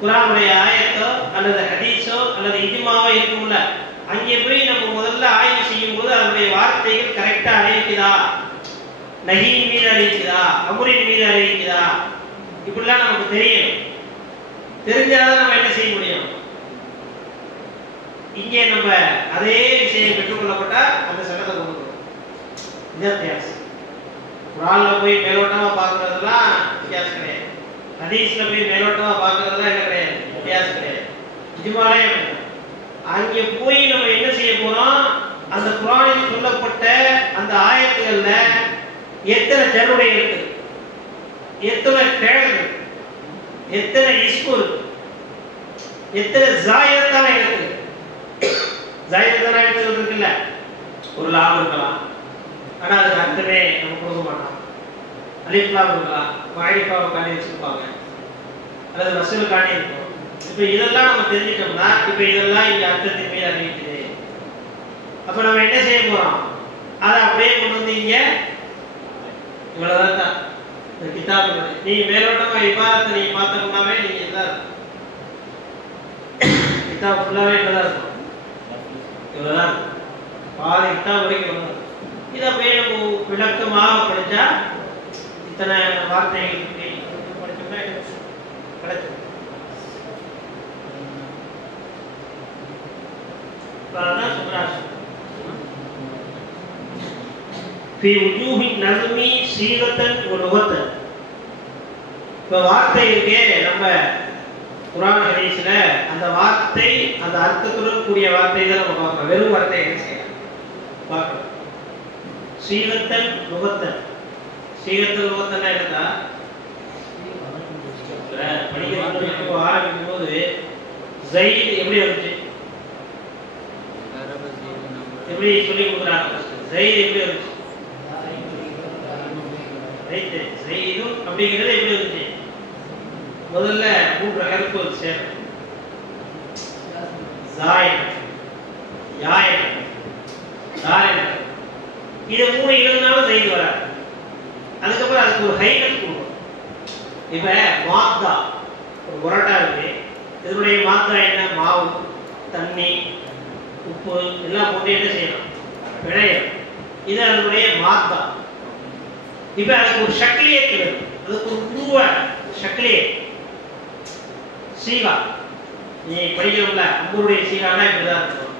குர்ஆனுடைய ஆயத்தோ அல்லது ஹதீஸோ அல்லது இஜ்மாவோ இருக்கும்ல, அங்கே போய் நம்ம முதல்ல ஆய்வு செய்யும் போது அதனுடைய வார்த்தைகள் கரெக்டா அறிவிக்குதா, நஹியின் மீது அறிவிக்குதா, அம்ரின் மீது அறிவிக்குதா, இப்படிலாம் நமக்கு தெரியணும். தெரிஞ்சாதான் நம்ம என்ன செய்ய முடியும்? இங்கே நம்ம அதே விஷயம் பெற்றுக்கொள்ளப்பட்டா அந்த சட்டத்தை கொண்டு வரும். இதுதான் கியாஸ். குர்ஆன்ல போய் மேலோட்டமா பார்க்கறதெல்லாம் கியாஸ் கிடையாது. ஹதீஸ்ல போய் மேலோட்டமா பார்க்கறதெல்லாம் என்ன கிடையாது? கியாஸ் கிடையாது. இஜ்மாலே அங்கே போய் நம்ம என்ன செய்ய போறோம்? அந்த குர்ஆனில் சொல்லப்பட்ட அந்த ஆயத்துகள்ல எத்தனை ஜருடைய இருக்கு, எத்தனை ஃபேல் இருக்கு, எத்தனை இஸ்மு இருக்கு, எத்தனை ஜாயிரத்தான இருக்கு. ஜாயிரத்தான இடத்துல இருக்குல்ல, ஒரு லாம் இருக்கலாம், ஆனா அதுக்கு அர்த்தமே நம்ம கொடுக்க மாட்டோம். அலிஃப் லாம் இருக்கலாம், மாரிஃபாவை காணி வச்சிருப்பாங்க, அல்லது மஸ்ஸல் காணி இருக்கும். இப்ப இதெல்லாம் நம்ம தெரிஞ்சிட்டோம்னா இப்ப இதெல்லாம் இங்க அர்த்தத்தின் மீது அறிவிக்குது. அப்ப நம்ம என்ன செய்ய போறோம்? அதை அப்படியே கொண்டு வந்து இங்க இவ்வளவுதான் இந்த கிதாபு. நீங்க மேலோட்டமா இபாரத்தை நீங்க பார்த்தோம்னாவே நீங்க இதான் கிதாப் ஃபுல்லாவே இப்பதான் இருக்கும். இவ்வளவுதான் பாதி கிதாப் வரைக்கும். இதை அப்படியே நம்ம விளக்கமாக படிச்சா இத்தனை வார்த்தைகள் படிச்சோம்னா கிடைக்கும். அதான் சொல்றாங்க في وجوه النظم صيغة ولغة. இப்ப வார்த்தை இருக்கே நம்ம குர்ஆன் ஹதீஸ்ல அந்த வார்த்தை அந்த அர்த்தத்துடன் கூடிய வார்த்தை தான் நம்ம பார்க்கணும். வெறும் வார்த்தை என்ன செய்யலாம் பார்க்கணும். சீகத்தன் லுகத்தன். சீகத்தன் லுகத்தன் என்னன்னா படிக்க ஆரம்பிக்கும் போது ஸைத் எப்படி வந்துச்சு, எப்படி சொல்லி கொடுக்குறாங்க. ஸைத் எப்படி வந்துச்சு? ஸைதும் அப்படிங்கிறது எப்படி வந்துச்சு? முதல்ல 3 ஹர்ஃபுகள் சேரும். ஸாயித், யாயித், தாரித். இது 3 இருந்தாலும் ஸைத் வராது. அதுக்கப்புறம் அதுக்கு ஒரு ஹைகத் கொடுக்கும். இப்ப மாத்தா ஒரு புரோட்டா இருக்கு, இதனுடைய மாத்தா என்ன? மாவு, தண்ணி, உப்பு எல்லாம் போட்டு என்ன செய்யணும்? பிழையும். இது அதனுடைய மாத்தா. இப்ப அதுக்கு ஒரு ஷக்லியே கிடையாது, அதுக்கு ஒரு உருவ ஷக்லியே சீகா. நீ படிக்கிறோம்ல அம்பருடைய சீகானா இப்படிதான் இருக்கும்.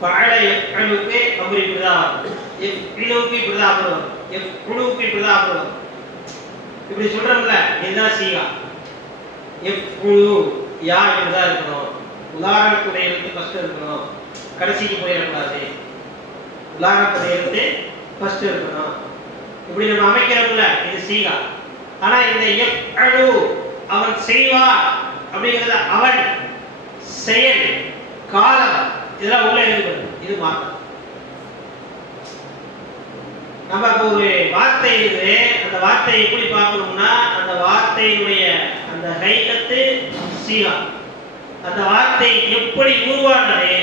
பழ எஃப்அலுக்கு அம்பர் இப்படிதான் வரும், எஃப்இலுக்கு இப்படிதான் அம்பர் வரும், எஃப்உலுக்கு இப்படிதான் அம்பர் வரும். இப்படி சொல்றோம்ல, இதுதான் சீகா. எஃப்உலு யா இப்படிதான் இருக்கணும். உதாரணத்துடைய எழுத்து ஃபர்ஸ்ட் இருக்கணும், கடைசிக்கு போயிடக்கூடாது. உதாரணத்துடைய எழுத்து ஃபர்ஸ்ட் இருக்கணும். இப்படி நம்ம அமைக்கிறோம்ல, இது சீகா. ஆனா இந்த எஃப்அலு அவன் செய்வார் அப்படிங்கிறது அவன் செயல் காலம் இதெல்லாம் உள்ள இருக்குது. இது மாற்றம். நம்ம இப்போ ஒரு வார்த்தை இருக்குது, அந்த வார்த்தையை எப்படி பார்க்கணும்னா அந்த வார்த்தையினுடைய அந்த ஹைகத்து சீகா, அந்த வார்த்தை எப்படி உருவானது,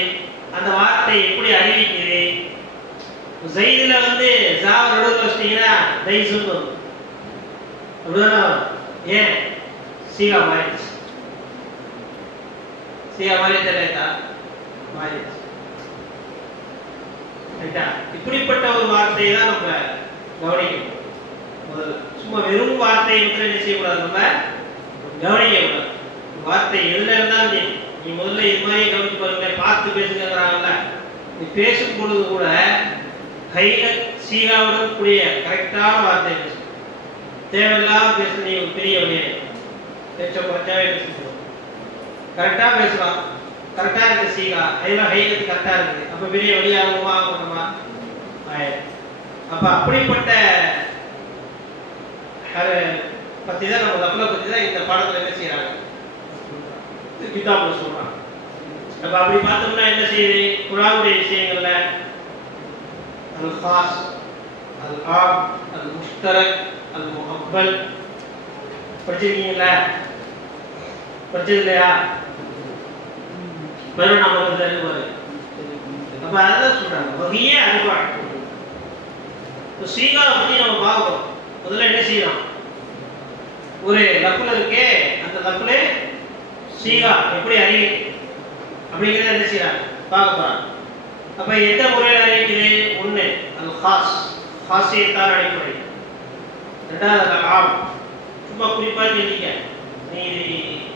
அந்த வார்த்தை எப்படி அறிவிக்குது. ஜெயிதுல வந்து ஜாவ நடுவில் வச்சிட்டீங்கன்னா தைசுன்னு வரும், அப்படிதானே? ஏன் சீகா மாறிடுச்சு, சீகா மாறிட்டா மாறிடுச்சு. இப்படிப்பட்ட ஒரு வார்த்தையை தான் நம்ம கவனிக்கணும். முதல்ல சும்மா வெறும் வார்த்தையை மட்டும் என்ன செய்யக்கூடாது, நம்ம கவனிக்க கூடாது. வார்த்தை எதுல இருந்தாலும் சரி, நீ முதல்ல இது மாதிரி கவனிச்சு பாருங்க. பார்த்து பேசுங்கிறாங்கல்ல, நீ பேசும் பொழுது கூட கைகள் சீகாவுடன் கூடிய கரெக்டான வார்த்தை பேசணும். தேவையில்லாம பேச நீ ஒரு பெரிய பேச்ச குறைச்சாவே பேசணும். கரெக்டா பேசலாம், கரெக்டா இருக்கு சீகா, அதெல்லாம் ஹைகத்து கரெக்டா இருக்கு. அப்ப பெரிய வழியாகுமா பண்ணுமா? அப்ப அப்படிப்பட்ட பத்தி தான் நம்ம லஃப்ல பத்தி தான் இந்த பாடத்துல என்ன செய்யறாங்க, கிதாப்ல சொல்றாங்க. அப்ப அப்படி பார்த்தோம்னா என்ன செய்யுது, குர்ஆனுடைய விஷயங்கள்ல அல் காஸ், அல் ஆம், அல் முஷ்தரக், அல் முஹப்பல் படிச்சிருக்கீங்களா? படிச்சது இல்லையா? வெறும் நமக்கு அறிவாரு. அப்ப அதான் சொல்றாங்க வகையே அறிவாள். சீகாவை பத்தி நம்ம பார்க்கிறோம். முதல்ல என்ன செய்யலாம், ஒரு லஃப்ல இருக்கே, அந்த லஃப்ல சீகா எப்படி அறிவிக்கு அப்படிங்கிறத என்ன செய்யறாங்க பார்க்க போறாங்க. அப்ப எந்த முறையில் அறிவிக்குது? ஒண்ணு அல் காஸ், காசியத்தான அடிப்படை. ரெண்டாவது அல் ஆம், சும்மா குறிப்பா தெரிஞ்சுக்க. நீ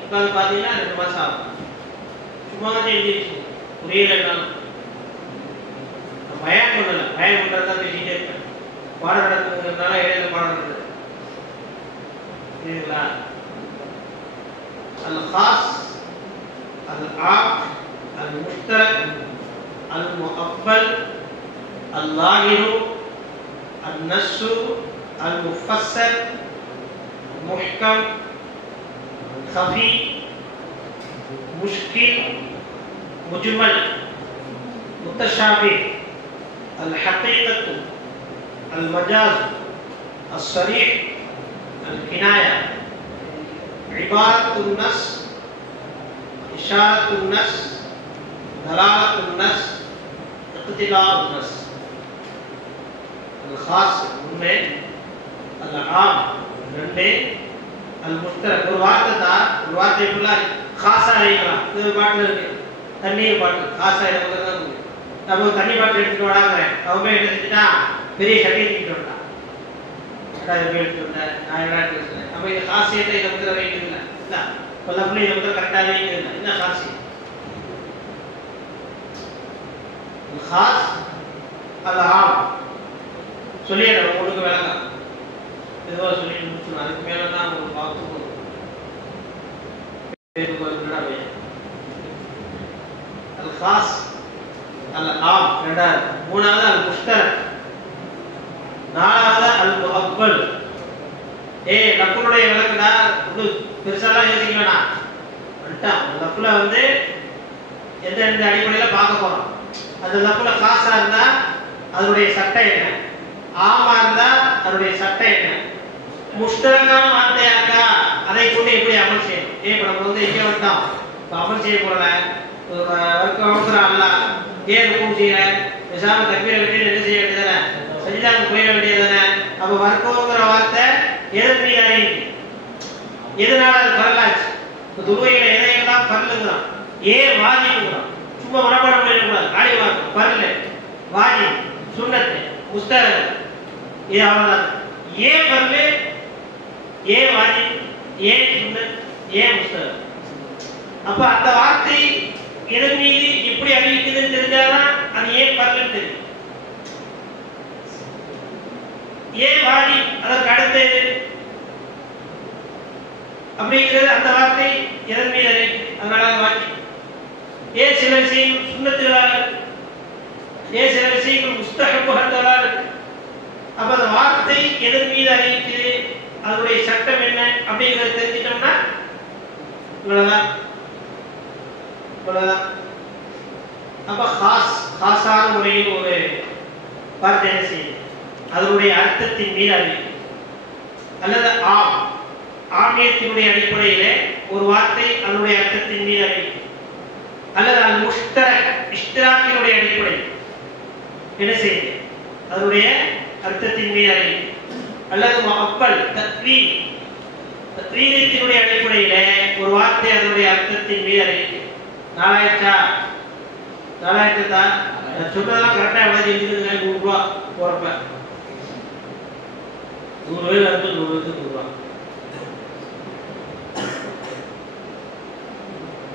உட்காந்து பார்த்தீங்கன்னா 2 மாசம் ஆகும். சும்மா தான் எழுதிடுச்சு, புரியலன்னாலும் பயம் பண்ணல. பயம் பண்றதுதான் பேசிட்டே இருக்கேன். பாடம் நடக்குதுங்கிறதுனால இடையில பாடம் நடக்குது. புரியுதுங்களா? அல் காஸ், அல் ஆம், அல் முஷ்தரக், அல் முஹப்பல், அல் லாஹிரு, அல் நஸ்ஸு, அல் முஃபஸ்ஸல், முஹ்கம், خفي، مشكل، مجمل، متشابه، الحقيقة، المجاز، الصريح، الكناية، عبارة النص، إشارة النص، دلالة النص، اقتضاء النص. الخاص من العام من المشترك. ஒரு வார்த்தை தான், ஒரு வார்த்தை ஃபுல்லா காசா அரைக்கலாம். இது பாட்டில் இருக்கு, தண்ணீர் பாட்டில் காசா தான். நம்ம தண்ணி பாட்டில் எடுத்துட்டு வராங்க, அவங்க என்ன செஞ்சுட்டா பெரிய சட்டையை தூக்கிட்டு வந்தான். எடுத்துட்டு வந்தேன் நான் என்ன பேசுறேன். அப்ப இந்த காசியத்தை இதை வந்து வைக்கிறது இல்லை, இல்ல கொல்லப்பள்ளி இதை வந்து கரெக்டாக வைக்கிறது இல்லை. என்ன காசி காஸ் அது ஆம் சொல்லிடுறேன், உங்களுக்கு விளக்கம் இதுவாக சொல்லி முடிச்சுடும். அதுக்கு மேல தான் உங்களுக்கு பார்த்து அல் காஸ், அல் ஆம் ரெண்டாவது, மூணாவது அல் முஷ்தரக், நாலாவது அல் முஹப்பல். லஃப்லுடைய விளக்குடா, பெருசாலாம் யோசிக்க வேணாம். லஃப்ல வந்து எந்த அடிப்படையில பார்க்க போறோம். அந்த லஃப்ல காசா இருந்தா அதனுடைய சட்டை என்ன, ஆமா இருந்தா அதனுடைய சட்டை என்ன, முஷ்தரக்கான வார்த்தையா இருக்கா அதை கொண்டு எப்படி அமல் செய்யணும். இப்ப நம்ம வந்து எங்க வந்தோம், அமல் செய்ய போறல அல்ல, ஏன் ரூம் செய்யல, பேசாம தக்பீரை கட்டி என்ன செய்ய வேண்டியதானே, சஜிதாவுக்கு போயிட வேண்டியதானே. அப்ப வர்க்கங்கிற வார்த்தை எதன் மீது அறிவிக்கு, எதனால அது பரலாச்சு. துருவையில எதையெல்லாம் பரலுங்கிறான், ஏன் வாஜிப்ங்கிறான். சும்மா மனப்பாடம் பண்ணிடக்கூடாது, ஆடி வார்த்தை பரல, வாஜிப், சுன்னத்து, முஸ்தஹப், இது அவ்வளவுதான். ஏன் பரலு, ஏன் வாஜிப், ஏன் சுன்னத், ஏன் முஸ்தஹப். அப்ப அந்த வார்த்தை எதன் மீது எப்படி அறிவிக்குதுன்னு தெரிஞ்சாதான் அது ஏன் பரலுன்னு தெரியும். ஏன் வாஜிப், அதற்கு அடுத்தது அப்படிங்கிறது அந்த வார்த்தை எதன் மீது அறிவிக்குது, அதனால வாஜிப். ஏன் சில விஷயங்கள் சுன்னத்துகளாக, ஏன் சில விஷயங்கள் முஸ்தஹப்களாக இருக்கு. அப்ப அந்த வார்த்தை எதன் மீது அறிவிக்குது, அதனுடைய சட்டம் என்ன அப்படிங்கறத தெரிஞ்சிட்டோம்னா இவ்வளவுதான். அப்ப காசான முறையில் ஒரு வார்த்தை என்ன செய்யுது, அதனுடைய அர்த்தத்தின் மீது அறிவிக்கும். அல்லது ஆமியத்தினுடைய அடிப்படையிலே ஒரு வார்த்தை அதனுடைய அர்த்தத்தின் மீது அறிவிக்கும். அல்லது அல் முஷ்தரக் இஷ்திராக்கினுடைய அடிப்படையில் என்ன செய்யுது, அதனுடைய அர்த்தத்தின் மீது அறிவிக்கும். அல்லது முஅப்பல் தத்வீனத்தினுடைய அடிப்படையில ஒரு வார்த்தை அதனுடைய அர்த்தத்தின் மீது அறிவிக்கும். நாலாயிரத்தா சொன்னதெல்லாம் கரெக்டா எவ்வளவு எழுதிருங்க. 100 ரூபா போறப்ப 100 ரூபாயில இருந்து 100 ரூபாய்க்கு 100 ரூபா.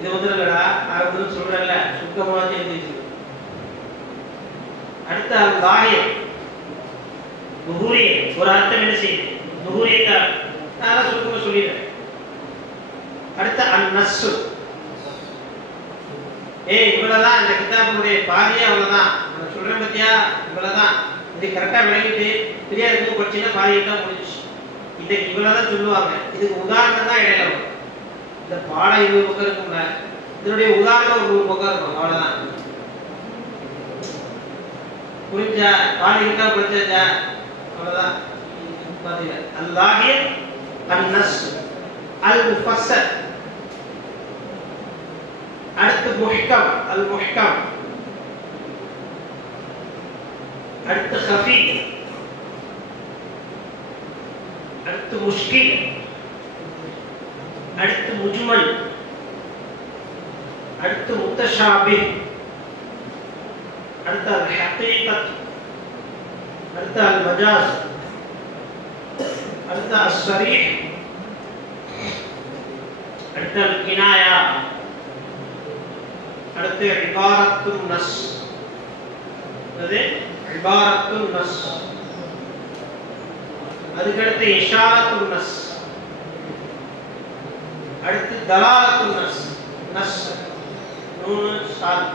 இது இல்லடா, நான் வந்து சொல்றேன்ல, சுத்தமா எழுதி. அடுத்த தாயம் நுகூரிய ஒரு அர்த்தம் என்ன செய்யுது, நுகூரியத்தை நான் சுத்தமா சொல்லிடுறேன். அடுத்த அந்நஸ்ஸு, இவ்வளவுதான் இந்த கிதாபுடைய பாதியே, அவ்வளவுதான் நான் சொல்றேன் பத்தியா, இவ்வளவுதான். இது கரெக்டா விளங்கிட்டு தெரியாது படிச்சுன்னா பாதியை தான் முடிச்சு. இதுக்கு இவ்வளவுதான் சொல்லுவாங்க. இதுக்கு உதாரணம் தான் இடையில வரும். இந்த பாடம் 20 பக்கம் இருக்கும்ல, இதனுடைய உதாரணம் ஒரு 100 பக்கம் இருக்கும். அவ்வளவுதான். புரிஞ்சா? பாடிக்கிட்டா புரிஞ்சாச்சா? அவ்வளவுதான். பாத்தீங்க, அல்லாஹிய அந்நஸ் அல் முஃபஸ்ஸல். அடுத்து முஹ்கம், அல் முஹ்கம். அடுத்து ஹஃபீ. அடுத்து முஷ்கில். அடுத்து முஜ்மல். அடுத்து முத்தஷாபிஹ். அடுத்து அல் ஹகீகத். அடுத்து அல் மஜாஸ். அடுத்து அஸ்ஸரீஹ். அடுத்து அல் கினாயா. அடுத்து இபாரத்துன் நஸ். அது இபாரத்துன் நஸ். அதுக்கடுத்து இஷாரத்துன் நஸ். அடுத்து தலாலத்துன் நஸ். நஸ் நூன் சாத்.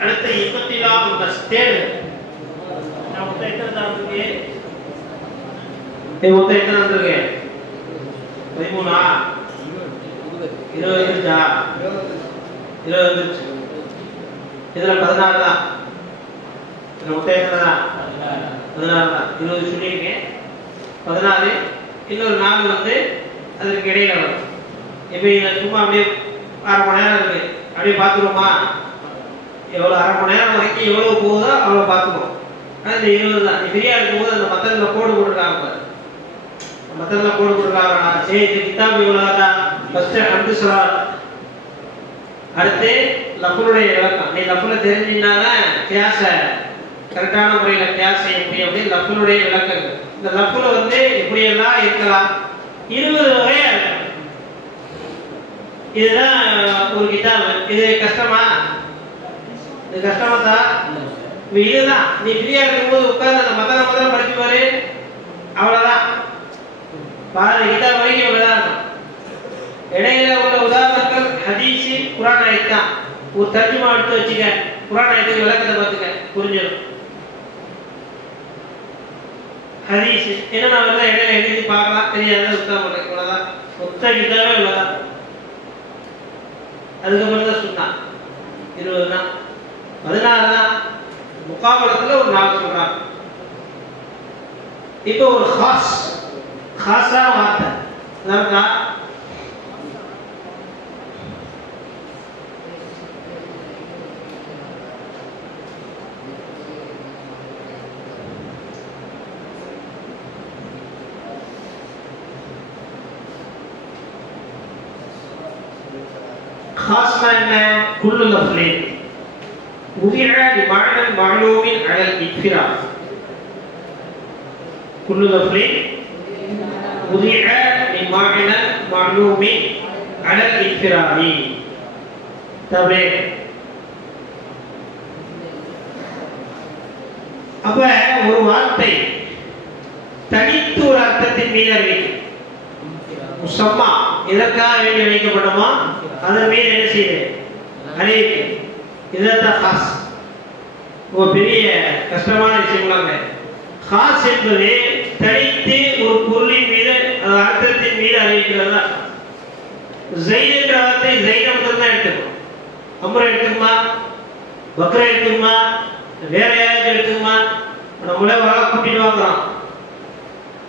அடுத்து இக்திலாத்துன் நஸ். தேடு நான் மொத்தம் எத்தனை தான் இருக்கு? மொத்தம் எத்தனை இருக்கு? 13 20 இருந்துச்சா? 20 இருந்துச்சு. இதுல 16 தான். இதுல மொத்தம் எத்தனை தான்? 16 தான். 20 சொல்லியிருக்கேன். 16 இன்னொரு 4 வந்து அதுக்கு இடையில வரும். இப்போ இதை சும்மா அப்படியே அரை மணி நேரம் இருக்கு, அப்படியே பார்த்துருவோமா? எவ்வளோ அரை மணி நேரம் வரைக்கும் எவ்வளோ போகுதோ அவ்வளோ பார்த்துருவோம். ஆனால் இந்த 20 தான். நீ ஃப்ரீயாக இருக்கும்போது அந்த மத்தனில் கோடு போட்டுருக்காங்க. மத்தனில் கோடு போட்டுருக்காங்கடா. சரி, இந்த கிதாப் இவ்வளோதா. ஃபர்ஸ்ட் ஹம்து ஸலாத். அடுத்து லஃபுலுடைய விளக்கம். நீ லஃபுல தெரிஞ்சினாதான் கியாஸை கரெக்டான முறையில் கியாஸ் செய்ய முடியும். அப்படி லஃபுலுடைய விளக்கங்கள். இந்த லஃபுல வந்து எப்படியெல்லாம் இருக்கலாம், 20 வகையா இருக்கலாம். இதுதான் ஒரு கிதாப். இது கஷ்டமா? இது கஷ்டமா தான். இதுதான் நீ ஃப்ரீயா இருக்கும்போது உட்கார்ந்து அந்த முதல்ல படிச்சு பாரு. அவ்வளவுதான். பாரு, கிதாப் வரைக்கும் இவ்வளவுதான். இடையில உள்ள உதாரணங்கள் ஹதீஸ், குர்ஆன் ஆயத் தான். ஒரு தர்ஜுமா எடுத்து வச்சுக்க, குர்ஆன் ஆயத்துக்கு விளக்கத்தை பார்த்துக்க, புரிஞ்சிடும். ஹதீஸ் என்னன்னா இடையில எழுதி பார்க்கலாம், தெரியாத உத்தரம் இவ்வளவுதான். மொத்த கிதாபே இவ்வளவுதான். அதுக்கப்புறம் தான் சொன்னான் 20 தான். 16 தான். முகாபலத்துல ஒரு 4 சொல்றாங்க. இப்போ ஒரு खासा வார்த்தை நடந்தா खास मायने कुल लफ्ज़ उदिअ लिमाना मालूमिन अलल इत्फिराद. कुल लफ्ज़ उदिअ लिमाना मालूमिन अलल इत्फिराद. तबे அப்ப ஒரு வார்த்தை தனித்து ஒரு அர்த்தத்தின் மீது அறிவிக்கும். முசம்மா எதற்காக வேண்டி வைக்கப்பட்டோமோ அதன் மீது என்ன செய்யுது, அறிவிக்கும். இதுதான் ஹாஸ். ஒரு பெரிய கஷ்டமான விஷயங்களாங்க. ஹாஸ் என்பது தனித்து ஒரு பொருளின் மீது அது அர்த்தத்தின் மீது அறிவிக்கிறது தான். ஜெயித் என்ற வார்த்தை ஜெயித் மட்டும் தான் எடுத்துக்கணும். அம்ர எடுத்துக்குமா, பக்ரா எடுத்துக்குமா, வேற யாராச்சும் எடுத்துக்குமா? நம்மளே வர கூட்டிட்டு வாங்குறோம்.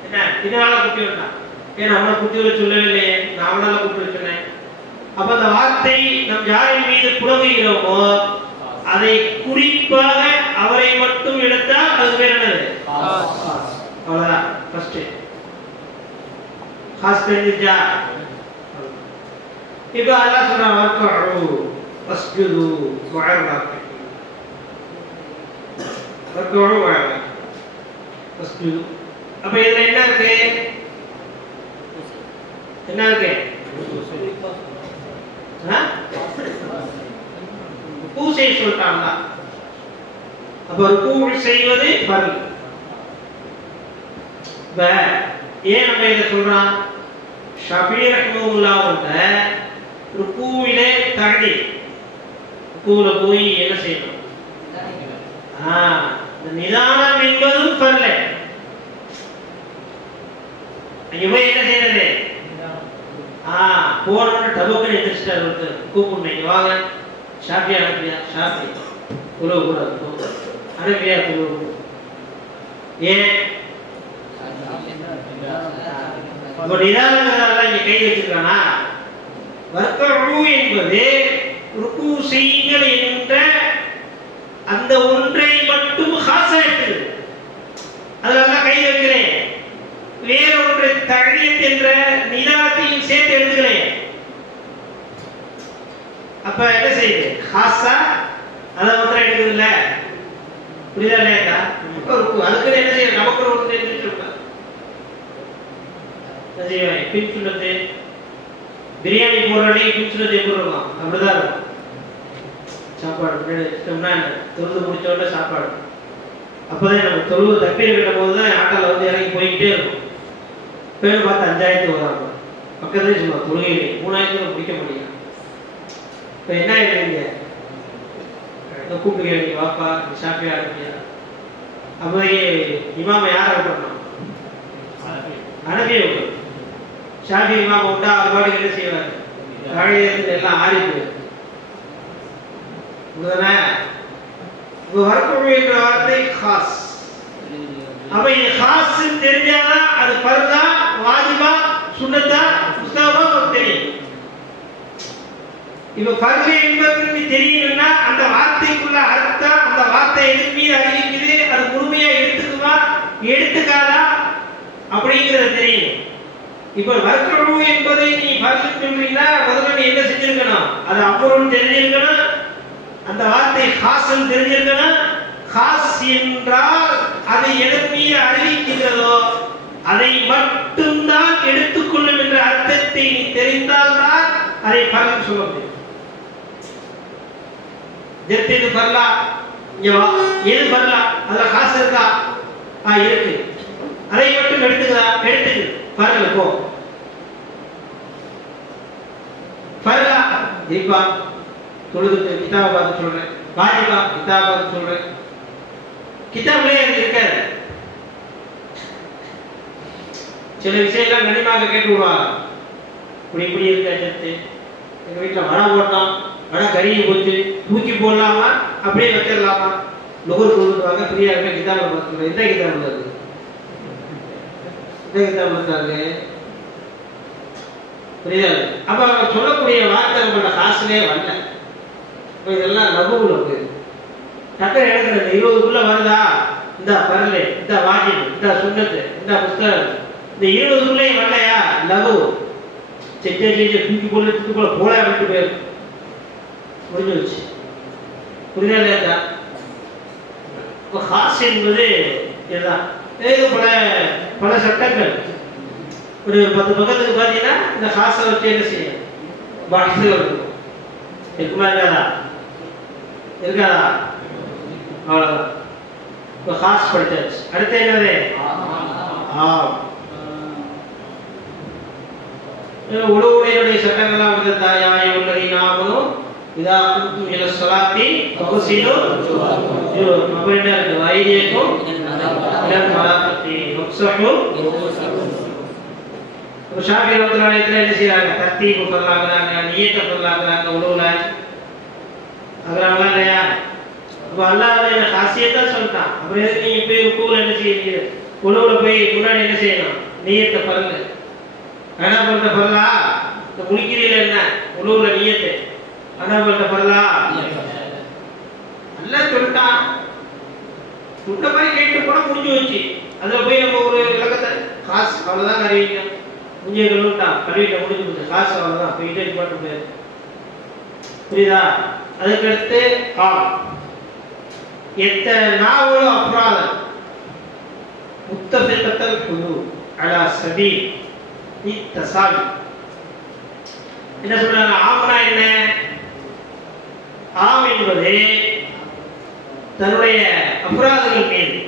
என்ன இதனால கூட்டி விட்டான்? ஏன் நம்மளை கூட்டி வர சொல்லவே இல்லையே, நான் அவனால கூட்டி வச்சுனேன். அப்ப அந்த வார்த்தை நம் யாரின் மீது புலவுகிறோமோ அதை குறிப்பாக அவரை மட்டும் எடுத்தால் அது பேர் என்னது? அவ்வளவுதான். ஃபர்ஸ்ட் खास தெரிஞ்சா இப்போ அல்லாஹ் சொல்றான் வர்கஉ வஸ்ஜுது வஅர்ராக்கு வர்கஉ வஸ்ஜுது. அப்ப இதுல என்ன இருக்கு? என்ன இருக்கு? பூசை சொல்றாங்க. அப்ப ருக்கூ செய்வது ஃபர்ல். ஏன் நம்ம இதை சொல்றான்? ஷஃபீ ரஹ்மத்துல்லாஹ் வந்து ருக்கூவிலே தகடி ருக்கூல போய் என்ன செய்யணும்? இந்த நிதானம் என்பதும் ஃபர்ல். இவன் என்ன செய்யறது? போனோட டபுக்கு எதிர்ச்சிட்டார் ஒருத்தர் கூப்பிடுங்க வாங்க ஷாஃபி அனுப்பியா ஷாஃபி குழு கூட அனுப்பியா குழு. ஏன் நிதானங்களால இங்க கை வச்சிருக்கானா? வர்கஉ என்பது ருக்கு செய்யுங்கள் என்ற அந்த ஒன்றை மட்டும் ஹாஸா எடுத்தது. அதனால கை வைக்கிறேன். வேற ஒன்றை தகடியத் என்ற நிதானத்தையும் சேர்த்து எடுத்துக்கிறேன். அப்ப என்ன செய்யுது? ஹாஸா அதை மாத்திரம் எடுக்குது இல்ல. புரியுதா இல்லையா? அதுக்கு என்ன செய்ய? நமக்கு ஒன்று தெரிஞ்சுட்டு பின்சுள்ளது பிரியாணி போடுறே பின்சுள்ளது எப்படி இருக்கும்? அப்படிதான் இருக்கும். சாப்பாடு தொழுது முடிச்ச உடனே சாப்பாடு. அப்பதான் நம்ம தொழுவு தப்பீர் கட்டும் போதுதான் ஆட்டோல வந்து இறங்கி போய்கிட்டே இருக்கும். பேர் பார்த்து 5000 வராங்க. பக்கத்துலேயே சொல்லுவா தொழுகையிலே 3000 பிடிக்க முடியும். இப்போ என்ன ஆயிடுறீங்க? கூப்பிட்டு கேட்க வாப்பா ஷாஃபியா இருக்கியா? அப்போதைக்கு இமாம யாரை விட்டுறணும்? அனபியை விட்டு. ஷாஃபி இமாம விட்டா அவர் பாட்டுக்கு என்ன செய்வார்? காலையில எல்லாம் ஆறி போயிடும். வர்கஉ என்ற வார்த்தை ஹாஸ். அப்ப இது ஹாஸ் தெரிஞ்சாதான் அது ஃபர்தா வாஜிபா சுன்னத்தா முஸ்தஹபா தெரியும். இப்ப ஃபர்து என்பது தெரியணும்னா அந்த வார்த்தைக்குள்ள அர்த்தம், அந்த வார்த்தை எதுக்கு மீது அறிவிக்குது, அது முழுமையா எடுத்துக்குமா எடுத்துக்காதா அப்படிங்கிறது தெரியும். இப்ப வர்கஉ என்பதை நீ ஃபர்து சொல்றீங்கன்னா முதல்ல நீ என்ன செஞ்சிருக்கணும்? அது அம்ருன்னு தெரிஞ்சிருக்கணும். அந்த வார்த்தை ஹாஸ்ன்னு தெரிஞ்சிருக்கணும். ஹாஸ் என்றால் அது எதன் மீது அறிவிக்கிறதோ அதை மட்டும்தான் எடுத்துக்கொள்ளும் என்ற அர்த்தத்தை நீ தெரிந்தால்தான் அதை ஃபர்து சொல்ல முடியும். ஜெத்தது ஃபர்லா எது ஃபர்லா? அதுல ஹாஸ் இருக்கா? இருக்கு. அதை மட்டும் எடுத்துக்கிறா? எடுத்துக்கு ஃபர்ல போ. ஃபர்லா இப்பா தொழுது கிதாப பார்த்து சொல்றேன், வாஜிபா கிதாப பார்த்து சொல்றேன். கிதாப்லயே அது இருக்காது. சில விஷயம்லாம் கண்டிப்பாக கேட்டு விடுவாங்க. இப்படி இப்படி இருக்க எங்க வீட்டில் வடை போட்டோம், வடை கறியை போச்சு, தூக்கி போடலாமா அப்படியே வச்சிடலாமா? நுகர் கொடுத்துருவாங்க. ஃப்ரீயா இருக்க கிதாபை பார்த்துருவேன். எந்த கிதாபு இருக்கு? எந்த கிதாபு இருக்காரு? புரியுதா? அப்ப அவங்க சொல்லக்கூடிய வார்த்தை நம்மளோட காசுலேயே வரல. இதெல்லாம் நபுல போயிருக்கு. டக்கர் எடுக்கிறது 20க்குள்ள வருதா? இந்த பரல, இந்த வாஜிப், இந்த சுன்னத்து, இந்த புஸ்தகம், இந்த 20க்குள்ளே வரலையா? லகு செஞ்ச தூக்கி போல போல விட்டு போயிருக்கு. முடிஞ்சு வச்சு. புரியுதா இல்லையா? இப்போ ஹாஸ் என்பது இதுதான். பல சட்டங்கள் ஒரு 10 பக்கத்துக்கு பார்த்தீங்கன்னா இந்த ஹாஸை வச்சு என்ன செய்யும்? பாக்ஸில் இருக்கும். இருக்குமா இருக்காதா? இருக்காதா? அவ்வளவுதான். இப்போ ஹாஸ் படிச்சாச்சு. அடுத்து என்னது? உலவுடைய சட்டங்கள்லாம் வந்து தாயாய் உள்ளதை நாமளும் இதா குந்தும் இல ஸலாத்தி ஃபக்ஸிலு அப்ப என்ன இருக்கு? வைதியக்கும் இலல் மராஃபிகி வக்ஸஹு. இப்போ ஷாஃபி ரஹ்மத்துல்லாஹி அலைஹி என்ன செய்றாங்க? தர்தீப் ஃபர்லாங்கறாங்க, நியத் ஃபர்லாங்கறாங்க உலவுல. அதனால இல்லையா? அப்ப அல்லாஹ் என்ன காசியத்தா சொல்லிட்டான். அப்புறம் எதுக்கு நீங்க போய் ருக்குல என்ன செய்யறீங்க? உலவுல போய் முன்னாடி என்ன செய்யணும்? நியத்தை பரல அனா பண்ற பரலா இந்த குளிக்கிறீல என்ன உலவுல நியத்தை அனா பண்ற பரலா அல்லாஹ் சொல்லிட்டான். இந்த மாதிரி கேட்டு போனா முடிஞ்சு வச்சு அதுல போய் நம்ம ஒரு விளக்கத்தை காசு அவ்வளவுதான் அறிவிக்க முடிஞ்ச கழுவிட்டான் கழுவிட்ட முடிஞ்சு போச்சு காசு அவ்வளவுதான் போயிட்டே போட்டு முடியாது. புரியுதா? அதுக்கடுத்து يتناول أفرادا متفقة الحدود على سبيل التساوي. என்ன சொல்றாங்க? ஆம்னா என்ன? ஆம் என்பது தன்னுடைய அபராதங்கள் மீது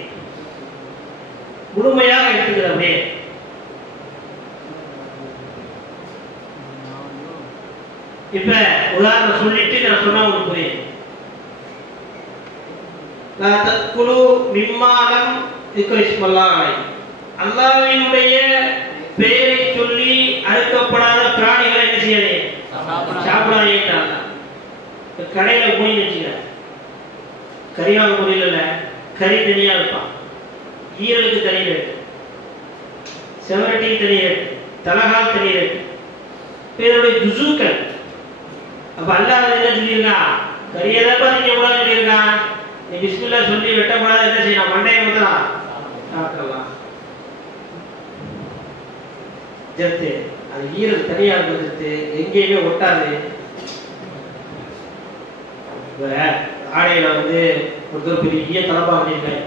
முழுமையாக எடுத்துக்கிறவே. இப்ப உதாரணம் சொல்லிட்டு நான் சொன்னா உங்களுக்கு புரியும். லா தக்குலு மிம்மாலம் இக்ரிஸ்மல்லாஹ் அல்லாஹ்வினுடைய பெயரை சொல்லி அறுக்கப்படாத பிராணிகளை என்ன செய்யாதே? சாப்பிடாதீங்க. கடையில போய் வச்சுக்க கறியாக முறையில் கறி தனியா இருப்பான், ஈரலுக்கு தனி ரேட்டு, செவரட்டிக்கு தனி ரேட்டு, தலகால் தனி ரேட்டு, இதனுடைய ஜுசுக்கள். அப்ப அல்லாஹ் என்ன சொல்லியிருக்கான்? கறியை தான் நீங்க கூட சொல்லியிருக்கான். நீ பிஸ்மில்லா சொல்லி வெட்டப்படாத என்ன செய்யலாம்? மண்டையை ஊத்தலாம், சாப்பிடலாம். ஜெத்து அது ஈரல் தனியா இருந்தது, எங்கேயுமே ஒட்டாது. ஆடையில வந்து ஒரு பெரிய தலப்பா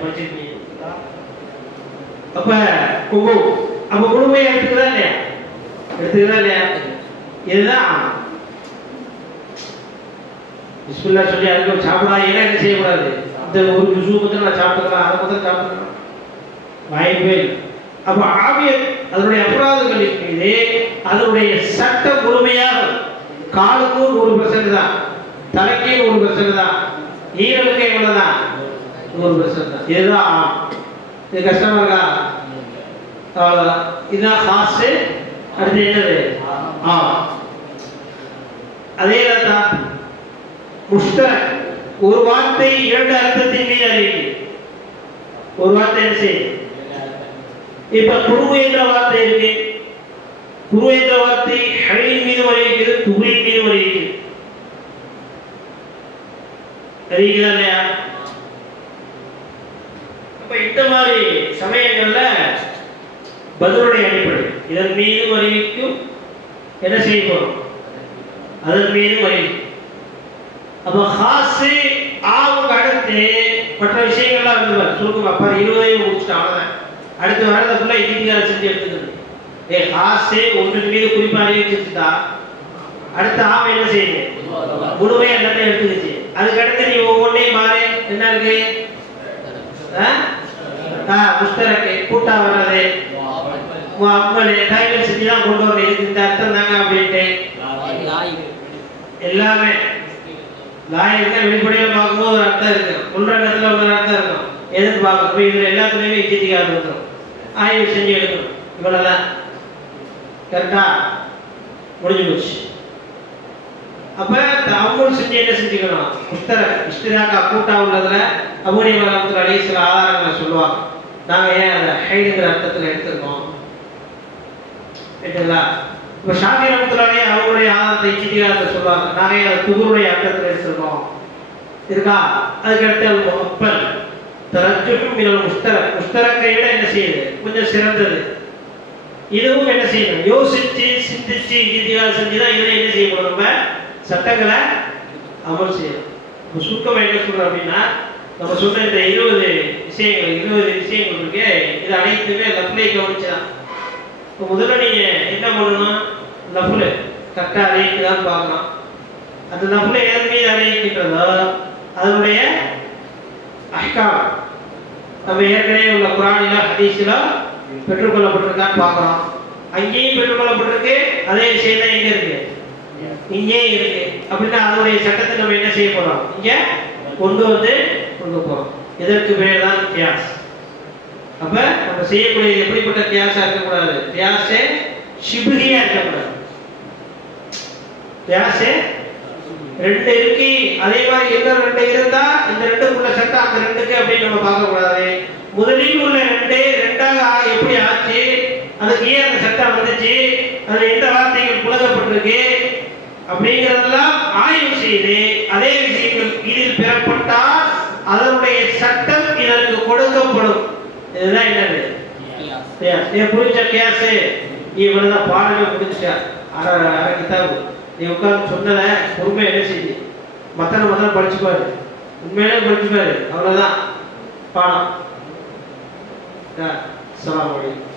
படிச்சிருக்கீங்க. அப்ப கும்பு அப்ப முழுமையா எடுத்துக்கிறதா இல்லையா? எடுத்துக்கிறதா இல்லையா? இதுதான் பிஸ்மில்லா சொல்லி அதுக்கு சாப்பிடாதீங்கன்னா என்ன செய்யக்கூடாது? இந்த ஒரு ஜூ மட்டும் நான் சாப்பிட்டுக்கலாம், அதை மட்டும் சாப்பிட்டுக்கலாம், வாய்ப்பே இல்லை. அப்ப ஆவியத் அதனுடைய அபராதங்களின் மீது அதனுடைய சட்டம் முழுமையாக காலுக்கும் 100% தான், தலைக்கு 100% தான், ஈரலுக்கு எவ்வளவுதான்? 100% தான். இதுதான். இது கஷ்டமா இருக்கா? அவ்வளவுதான். இதுதான் காசு. அடுத்து என்னது? அதே தான் முஷ்தரக். ஒரு வார்த்தை 2 அர்த்தத்தின் மீது அறிவிக்கு. ஒரு வார்த்தை என்ன செய்யுது? இப்ப குரு என்ற வார்த்தை இருக்கு. குரு என்ற வார்த்தை ஹைலின் மீது அறிவிக்கிறது, துகளின் மீது அறிவிக்கிறது. அறிவிக்கிறா இல்லையா? அப்ப இந்த மாதிரி சமயங்கள்ல பதிலுடைய அடிப்படை இதன் மீது அறிவிக்கும் என்ன செய்யப்படும்? அதன் மீது அறிவிக்கும். அப்ப ஹாஸு ஆவுக்கு அடுத்து மற்ற விஷயங்கள்லாம் வந்து சுருக்கமா பாரு. 20 முடிச்சுட்டாங்க. அடுத்து வரத ஃபுல்லா இத்திகார செஞ்சு எடுத்துக்கிறது. ஹாஸு ஒன்றின் மீது குறிப்பா அறிவிச்சுட்டா அடுத்த ஆமை என்ன செய்யுங்க? முழுமையா எல்லாத்தையும் எடுத்துக்கிச்சு. அதுக்கு அடுத்து நீ ஒவ்வொன்றையும் மாறி என்ன இருக்கு? முஸ்தரக்கு கூட்டா வர்றது, அம்மளே டைலர் செஞ்சு தான் கொண்டு வரணும். இதுக்கு இந்த அர்த்தம் தாங்க அப்படின்ட்டு எல்லாமே லாயர்னா வெளிப்படையாக பார்க்கும்போது ஒரு அர்த்தம் இருக்கு, சொல்ற இடத்துல ஒரு அர்த்தம் இருக்கும். எதுக்கு பார்க்கணும்? இதுல எல்லாத்துலயுமே இத்திகாரம் இருக்கும். ஆய்வு செஞ்சு எடுக்கணும். இவ்வளவுதான். கரெக்டா? முடிஞ்சு போச்சு. அப்ப அம்முல் செஞ்சு என்ன செஞ்சுக்கணும்? முஸ்தரக் இஷ்டிராக்கா கூட்டா உள்ளதுல அபூ ஹனீஃபா ரஹ்மத்துல்லாஹி அலைஹி சில ஆதாரங்களை சொல்லுவாங்க. நாங்க ஏன் அந்த ஹைடுங்கிற அர்த்தத்துல எடுத்திருக்கோம் கேட்டீங்களா? இப்ப ஷாஃபி ரஹ்மத்துல்லாஹி அவருடைய ஆதாரத்தை இத்திகாரத்தை சொல்லுவாங்க. நாங்க ஏன் துஹுருடைய அர்த்தத்துல எடுத்திருக்கோம் இருக்கா? அதுக்கடுத்து முஹப்பல் தரஜ்ஜுஹு மினல் முஸ்தரக். முஸ்தரக்கை விட என்ன செய்யுது? கொஞ்சம் சிறந்தது. இதுவும் என்ன செய்யணும்? யோசிச்சு சிந்திச்சு இத்திகாரம் செஞ்சுதான் இதை என்ன செய்யணும்? நம்ம சட்டங்களை அமல் செய்யணும். சுருக்கம் என்ன சொல்றோம் அப்படின்னா, நம்ம சொன்ன இந்த 20 விஷயங்கள் இருக்கு. இது அனைத்துமே லஃப்லை கவனிச்சுதான். இப்போ முதல்ல நீங்க என்ன பண்ணணும்? லஃப்ல கரெக்டா அறிவிக்குதான்னு பார்க்கலாம். அந்த லஃப்ல எதன் மீது அறிவிக்கின்றதோ அதனுடைய அஹ்காம் நம்ம ஏற்கனவே உள்ள குர்ஆனில ஹதீஸ்ல பெற்றுக்கொள்ளப்பட்டிருக்கான்னு பார்க்கிறோம். அங்கேயும் பெற்றுக்கொள்ளப்பட்டிருக்கு. அதே விஷயம் தான் எங்க இருக்கு? இங்கே இருக்கு. அப்படின்னா அதனுடைய சட்டத்தை நம்ம என்ன செய்ய போறோம்? இங்க கொண்டு போறோம். இதற்கு பேர் தான் கியாஸ். அப்ப நம்ம செய்யக்கூடியது எப்படிப்பட்ட கியாஸா இருக்கக்கூடாது? கியாஸே ஷிப்ஹியா இருக்கக்கூடாது. கியாஸே ரெண்டு இருக்கு, அதே மாதிரி இன்னும் ரெண்டு இருந்தா இந்த ரெண்டுக்குள்ள சட்டம் அந்த ரெண்டுக்கு அப்படின்னு நம்ம பார்க்க கூடாது. முதலில் உள்ள ரெண்டு ரெண்டாக எப்படி ஆச்சு, அதுக்கு ஏன் அந்த சட்டம் வந்துச்சு, அதுல எந்த வார்த்தைகள் புழங்கப்பட்டிருக்கு அப்படிங்கிறதெல்லாம் ஆய்வு செய்து அதே விஷயங்கள் இதில் பெறப்பட்டால் அதனுடைய சட்டம் இதற்கு கொடுக்கப்படும். இதுதான் என்னது புரிஞ்ச கேஸ். இவ்வளவுதான் பாடமே முடிஞ்சா அரை கிதாபு. நீ உட்கார்ந்து சொன்னத பொறுமையா என்ன செய்யுது, மத்தன படிச்சுப்பாரு, உண்மையிலே படிச்சுப்பாரு, அவ்வளவுதான் பாடம். அஸ்ஸலாமு அலைக்கும்.